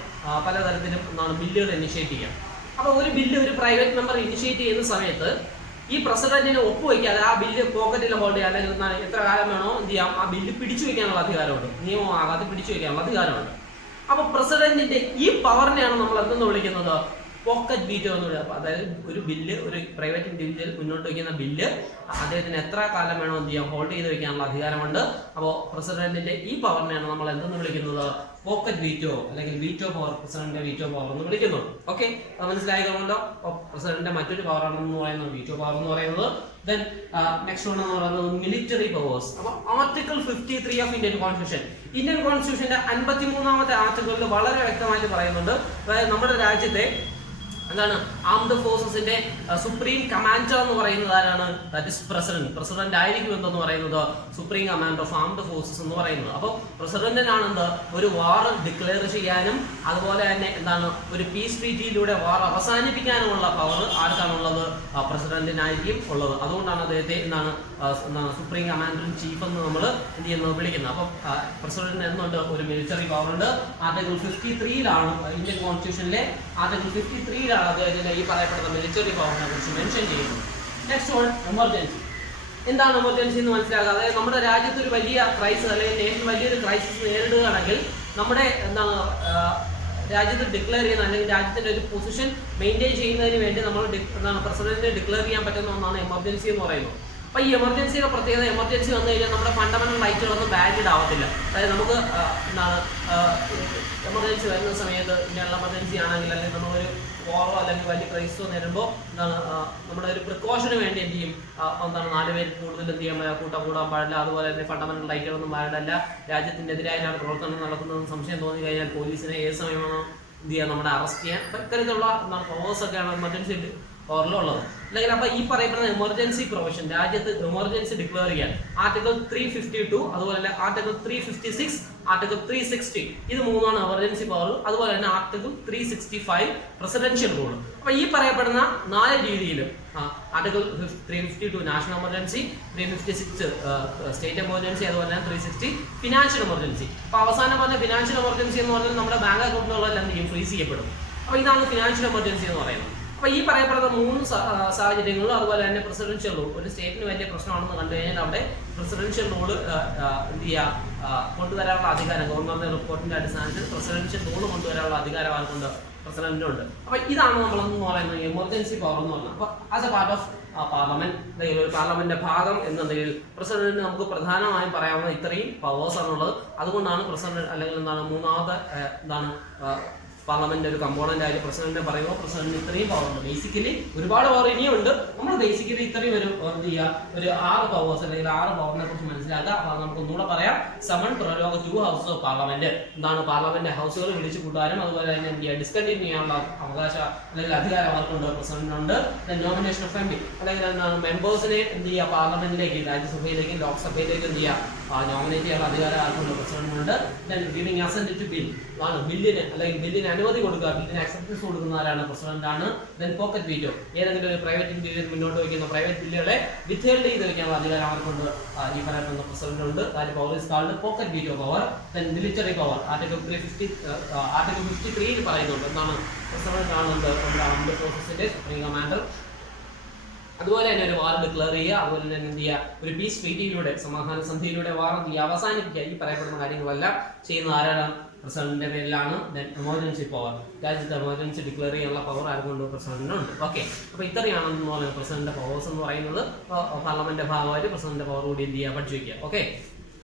പലതരത്തിലും എന്താണ് ബില്ലുകൾ ഇനിഷ്യേറ്റ് ചെയ്യാം. അപ്പോൾ ഒരു ബില്ല് ഒരു പ്രൈവറ്റ് മെമ്പർ ഇനിഷ്യേറ്റ് ചെയ്യുന്ന സമയത്ത് ഈ പ്രസിഡന്റിനെ ഒപ്പുവയ്ക്കാതെ ആ ബില്ല് പോക്കറ്റിൽ ഹോൾഡ് ചെയ്യാൻ അല്ലെങ്കിൽ എത്ര കാലം വേണോ എന്ത് ചെയ്യാം ആ ബില്ല് പിടിച്ചു വയ്ക്കാനുള്ള അധികാരമുണ്ട്. നിയമമാകാതെ പിടിച്ചു വയ്ക്കാനുള്ള അധികാരമുണ്ട്. അപ്പൊ പ്രസിഡന്റിന്റെ ഈ പവറിനെയാണ് നമ്മൾ എന്തെന്ന് വിളിക്കുന്നത്? പോക്കറ്റ് വീറ്റോ എന്ന് വിളിക്കുക. അതായത് ഒരു ബില്ല് ഒരു പ്രൈവറ്റ് ഇൻഡിവിജ്വൽ മുന്നോട്ട് വയ്ക്കുന്ന ബില്ല് അദ്ദേഹത്തിന് എത്ര കാലം വേണോ എന്ത് ചെയ്യാം ഹോൾഡ് ചെയ്ത് വെക്കാനുള്ള അധികാരമുണ്ട്. അപ്പോൾ പ്രസിഡന്റിന്റെ ഈ പവറിനെയാണ് നമ്മൾ എന്തെന്ന് വിളിക്കുന്നത്? പോക്കറ്റ് വീറ്റോ അല്ലെങ്കിൽ വീറ്റോ പവർ, പ്രസിഡന്റിന്റെ വീറ്റോ പവർ എന്ന് വിളിക്കുന്നു. ഓക്കെ, മനസ്സിലായതുകൊണ്ടോ? പ്രസിഡന്റിന്റെ മറ്റൊരു പവറാണെന്ന് പറയുന്നത് വീറ്റോ പവർ എന്ന് പറയുന്നത്. ദെൻ നെക്സ്റ്റ് വൺ എന്ന് പറയുന്നത് മിലിറ്ററി പവേഴ്സ്. അപ്പൊ article 53 of Indian constitution, Indian കോൺസ്റ്റിറ്റ്യൂഷന്റെ 53ാമത്തെ ആർട്ടിക്കിളിൽ വളരെ വ്യക്തമായിട്ട് പറയുന്നുണ്ട്. അതായത് നമ്മുടെ രാജ്യത്തെ എന്താണ് ആംഡ് ഫോഴ്സസിന്റെ സുപ്രീം കമാൻഡർ എന്ന് പറയുന്നത് ആരാണ്? That is president. പ്രസിഡന്റ് ആയിരിക്കും എന്തെന്ന് പറയുന്നത് supreme commander of armed forces എന്ന് പറയുന്നത്. അപ്പോൾ പ്രസിഡന്റിനാണെന്ത് ഒരു വാർ ഡിക്ലെയർ ചെയ്യാനും അതുപോലെ തന്നെ എന്താണ് ഒരു പീസ് ട്രീറ്റിയിലൂടെ വാർ അവസാനിപ്പിക്കാനുമുള്ള പവർ ആർക്കാണുള്ളത്? പ്രസിഡന്റിനായിരിക്കും ഉള്ളത്. അതുകൊണ്ടാണ് അദ്ദേഹത്തെ എന്താണ് സുപ്രീം കമാൻഡർ ഇൻ ചീഫ് എന്ന് നമ്മൾ എന്ത് ചെയ്യുന്നത് വിളിക്കുന്നത്. അപ്പം പ്രസിഡന്റിന് എന്നുണ്ട് ഒരു മിലിറ്ററി പവർ ഉണ്ട്. ആർട്ടിക്കിൾ 53ലാണ് ഇന്ത്യൻ കോൺസ്റ്റിറ്റ്യൂഷനിലെ ആർട്ടിക്കിൾ 53ലാണ് അദ്ദേഹത്തിന്റെ ഈ പറയപ്പെടുന്ന മിലിറ്ററി പവറിനെ കുറിച്ച് മെൻഷൻ ചെയ്യുന്നത്. Next one emergency. എന്താണ് എമർജൻസി എന്ന് മനസ്സിലാക്കുക. അതായത് നമ്മുടെ രാജ്യത്ത് ഒരു വലിയ ക്രൈസിസ് അല്ലെങ്കിൽ നേഷൻ വലിയൊരു ക്രൈസിസ് നേരിടുകയാണെങ്കിൽ നമ്മുടെ എന്താണ് രാജ്യത്ത് ഡിക്ലെയർ ചെയ്യുന്ന അല്ലെങ്കിൽ രാജ്യത്തിന്റെ ഒരു പൊസിഷൻ മെയിൻറ്റെയിൻ ചെയ്യുന്നതിന് വേണ്ടി നമ്മൾ എന്താണ് പ്രസിഡന്റിനെ ഡിക്ലെയർ ചെയ്യാൻ പറ്റുന്ന ഒന്നാണ് എമർജൻസി എന്ന് പറയുന്നത്. അപ്പൊ ഈ എമർജൻസിയുടെ പ്രത്യേകത എമർജൻസി വന്നു കഴിഞ്ഞാൽ നമ്മുടെ ഫണ്ടമെന്റൽ റൈറ്റുകളൊന്നും വാലിഡ് ആവത്തില്ല. അതായത് നമുക്ക് എന്താണ് എമർജൻസി വരുന്ന സമയത്ത് ഇങ്ങനെയുള്ള എമർജൻസി ആണെങ്കിൽ അല്ലെങ്കിൽ നമ്മളൊരു വാറോ അല്ലെങ്കിൽ വലിയ ക്രൈസിസോ നേരിടുമ്പോൾ എന്താണ് നമ്മുടെ ഒരു പ്രിക്കോഷന് വേണ്ടി എന്ത് ചെയ്യും എന്താണ് 4 പേര് കൂടുതൽ എന്ത് ചെയ്യാൻ കൂടാൻ പാടില്ല. അതുപോലെ തന്നെ ഫണ്ടമെന്റൽ റൈറ്റുകളൊന്നും വാലിഡല്ല. രാജ്യത്തിന്റെ എതിരായാണ് പ്രവർത്തനം നടക്കുന്നതെന്ന് സംശയം തോന്നി കഴിഞ്ഞാൽ പോലീസിനെ ഏത് സമയമാണോ എന്ത് ചെയ്യാം നമ്മുടെ അറസ്റ്റ് ചെയ്യാൻ ഇത്തരത്തിലുള്ള എന്താണ് പവേഴ്സ് ഒക്കെയാണ് എമർജൻസി പവറിലുള്ളത്. അല്ലെങ്കിൽ അപ്പൊ ഈ പറയപ്പെടുന്ന എമർജൻസി പ്രൊവിഷൻ, രാജ്യത്ത് എമർജൻസി ഡിക്ലെയർ ചെയ്യാൻ ആർട്ടിക്കിൾ 352, അതുപോലെ തന്നെ ആർട്ടിക്കിൾ 356, ആർട്ടിക്കിൾ 360, ഇത് മൂന്നാണ് എമർജൻസി പവർ. അതുപോലെ തന്നെ ആർട്ടിക്കിൾ 365 പ്രസിഡൻഷ്യൽ റൂൾ. അപ്പൊ ഈ പറയപ്പെടുന്ന 4 രീതിയിലും article 352 national emergency, 356 state emergency, അതുപോലെ തന്നെ 360 ഫിനാൻഷ്യൽ എമർജൻസി. അപ്പൊ അവസാനം പറഞ്ഞ ഫിനാൻഷ്യൽ എമർജൻസി എന്ന് പറഞ്ഞാൽ നമ്മുടെ ബാങ്ക് അക്കൗണ്ടിലുള്ളതെല്ലാം എന്ത് ചെയ്യും, ഫ്രീസ് ചെയ്യപ്പെടും. അപ്പൊ ഇതാണ് ഫിനാൻഷ്യൽ എമർജൻസി എന്ന് പറയുന്നത്. അപ്പൊ ഈ പറയപ്പെടുന്ന 3 സാഹചര്യങ്ങളും അതുപോലെ തന്നെ പ്രസിഡൻഷ്യൽ റൂൾ, ഒരു സ്റ്റേറ്റിന് വലിയ പ്രശ്നമാണെന്ന് കണ്ടു കഴിഞ്ഞാൽ അവിടെ പ്രസിഡൻഷ്യൽ റൂൾ എന്ത് ചെയ്യുക, കൊണ്ടുവരാനുള്ള അധികാരം ഗവൺമെന്റ് റിപ്പോർട്ടിന്റെ അടിസ്ഥാനത്തിൽ പ്രസിഡൻഷ്യൽ റൂൾ കൊണ്ടുവരാനുള്ള അധികാരം ആർക്കുണ്ട്, പ്രസിഡന്റിനുണ്ട്. അപ്പൊ ഇതാണ് നമ്മളെന്ന് പറയുന്നത് എമർജൻസി പവർ എന്ന് പറഞ്ഞത്. അപ്പൊ as A part of parliament, അല്ലെങ്കിൽ ഒരു പാർലമെന്റിന്റെ ഭാഗം എന്ന നിലയിൽ പ്രസിഡന്റിന് നമുക്ക് പ്രധാനമായും പറയാവുന്ന ഇത്രയും പവേഴ്സ് ആണുള്ളത്. അതുകൊണ്ടാണ് പ്രസിഡന്റ് അല്ലെങ്കിൽ എന്താണ് മൂന്നാമത്തെ എന്താണ് പാർലമെന്റ് ഒരു കമ്പോണന്റ് ആയിട്ട് പ്രസിഡന്റിനെ പറയുമ്പോൾ പ്രസിഡന്റിന് ഇത്രയും പവർ ഉണ്ട്. ബേസിക്കലി ഒരുപാട് പവർ ഇനിയുണ്ട്. നമ്മൾ ബേസിക്കലി ഇത്രയും ഒരു എന്ത് ചെയ്യുക, ഒരു 6 പവേഴ്സ് അല്ലെങ്കിൽ 6 പവറിനെ കുറിച്ച് മനസ്സിലാക്കുക. അപ്പൊ നമുക്ക് ഒന്നുകൂടെ പറയാം. സമൺ പ്രലോക 2 ഹൗസസ് ഓഫ് പാർലമെന്റ്, എന്താണ് പാർലമെന്റ് ഹൗസുകൾ വിളിച്ചു കൂട്ടാനും അതുപോലെ തന്നെ എന്ത് ചെയ്യുക, ഡിസ്കണ്ടിന്യൂ ചെയ്യാനുള്ള അവകാശം അല്ലെങ്കിൽ അധികാരം അവർക്കുണ്ട്, പ്രസിഡന്റിനുണ്ട്. നോമിനേഷൻ ഓഫ് എം പി അല്ലെങ്കിൽ എന്താണ് മെമ്പേഴ്സിനെ എന്ത് ചെയ്യുക, പാർലമെന്റിലേക്ക് രാജ്യസഭയിലേക്കും ലോക്സഭയിലേക്കും എന്ത് ചെയ്യുക, നോമിനേറ്റ് ചെയ്യാനുള്ള അധികാരം ആർക്കുണ്ട്, പ്രസിഡന്റിനുണ്ട്. Then giving assent to bill, ആണ് ബില്ലിന് അല്ലെങ്കിൽ ബില്ലിന് അനുമതി കൊടുക്കുക, ബില്ലിന് അക്സെപ്റ്റൻസ് കൊടുക്കുന്ന ആരാണ്, പ്രസിഡന്റ് ആണ്. ദെൻ പോക്കറ്റ് വീറ്റോ, ഏതെങ്കിലും ഒരു പ്രൈവറ്റ് ഇന്ത്യയിൽ മുന്നോട്ട് വയ്ക്കുന്ന പ്രൈവറ്റ് ബില്ലുകളെ വിത്ത്ഹെൽഡ് ചെയ്ത് വെക്കാനുള്ള അധികാരം അവർക്കുണ്ട്, ഈ പറയുന്ന പ്രസിഡന്റ് ഉണ്ട്. അതിന്റെ power is called pocket veto power. Then military power article 53 പറയുന്നുണ്ട്, എന്താണ് പ്രസിഡന്റ് കാണുന്നുണ്ട്, ആർംഡ് ഫോഴ്സസിന്റെ സുപ്രീം കമാൻഡർ. അതുപോലെ തന്നെ ഒരു വാർ ഡിക്ലെയർ ചെയ്യുക, അതുപോലെ തന്നെ എന്ത് ചെയ്യുക, ഒരു പീസ് ട്രീറ്റിയിലൂടെ സമാധാന സന്ധിയിലൂടെ വാർ അവസാനിപ്പിക്കുക. ഈ പറയപ്പെടുന്ന കാര്യങ്ങളെല്ലാം ചെയ്യുന്ന ആരാണ്, പ്രസിഡന്റിന്റെ പേരിലാണ്. ദെൻ എമർജൻസി പവർ, രാജ്യത്ത് എമർജൻസി ഡിക്ലെയർ ചെയ്യാനുള്ള പവർ ആർക്കുണ്ട്, പ്രസിഡന്റിനുണ്ട്. ഓക്കെ, അപ്പൊ ഇത്രയാണെന്ന് പറയുന്നത് പ്രസിഡന്റിന്റെ പവേഴ്സ് എന്ന് പറയുന്നത്. പാർലമെന്റിന്റെ ഭാഗമായിട്ട് പ്രസിഡന്റിന്റെ പവർ കൂടി എന്ത് ചെയ്യുക, പഠിച്ചു വയ്ക്കുക. ഓക്കെ.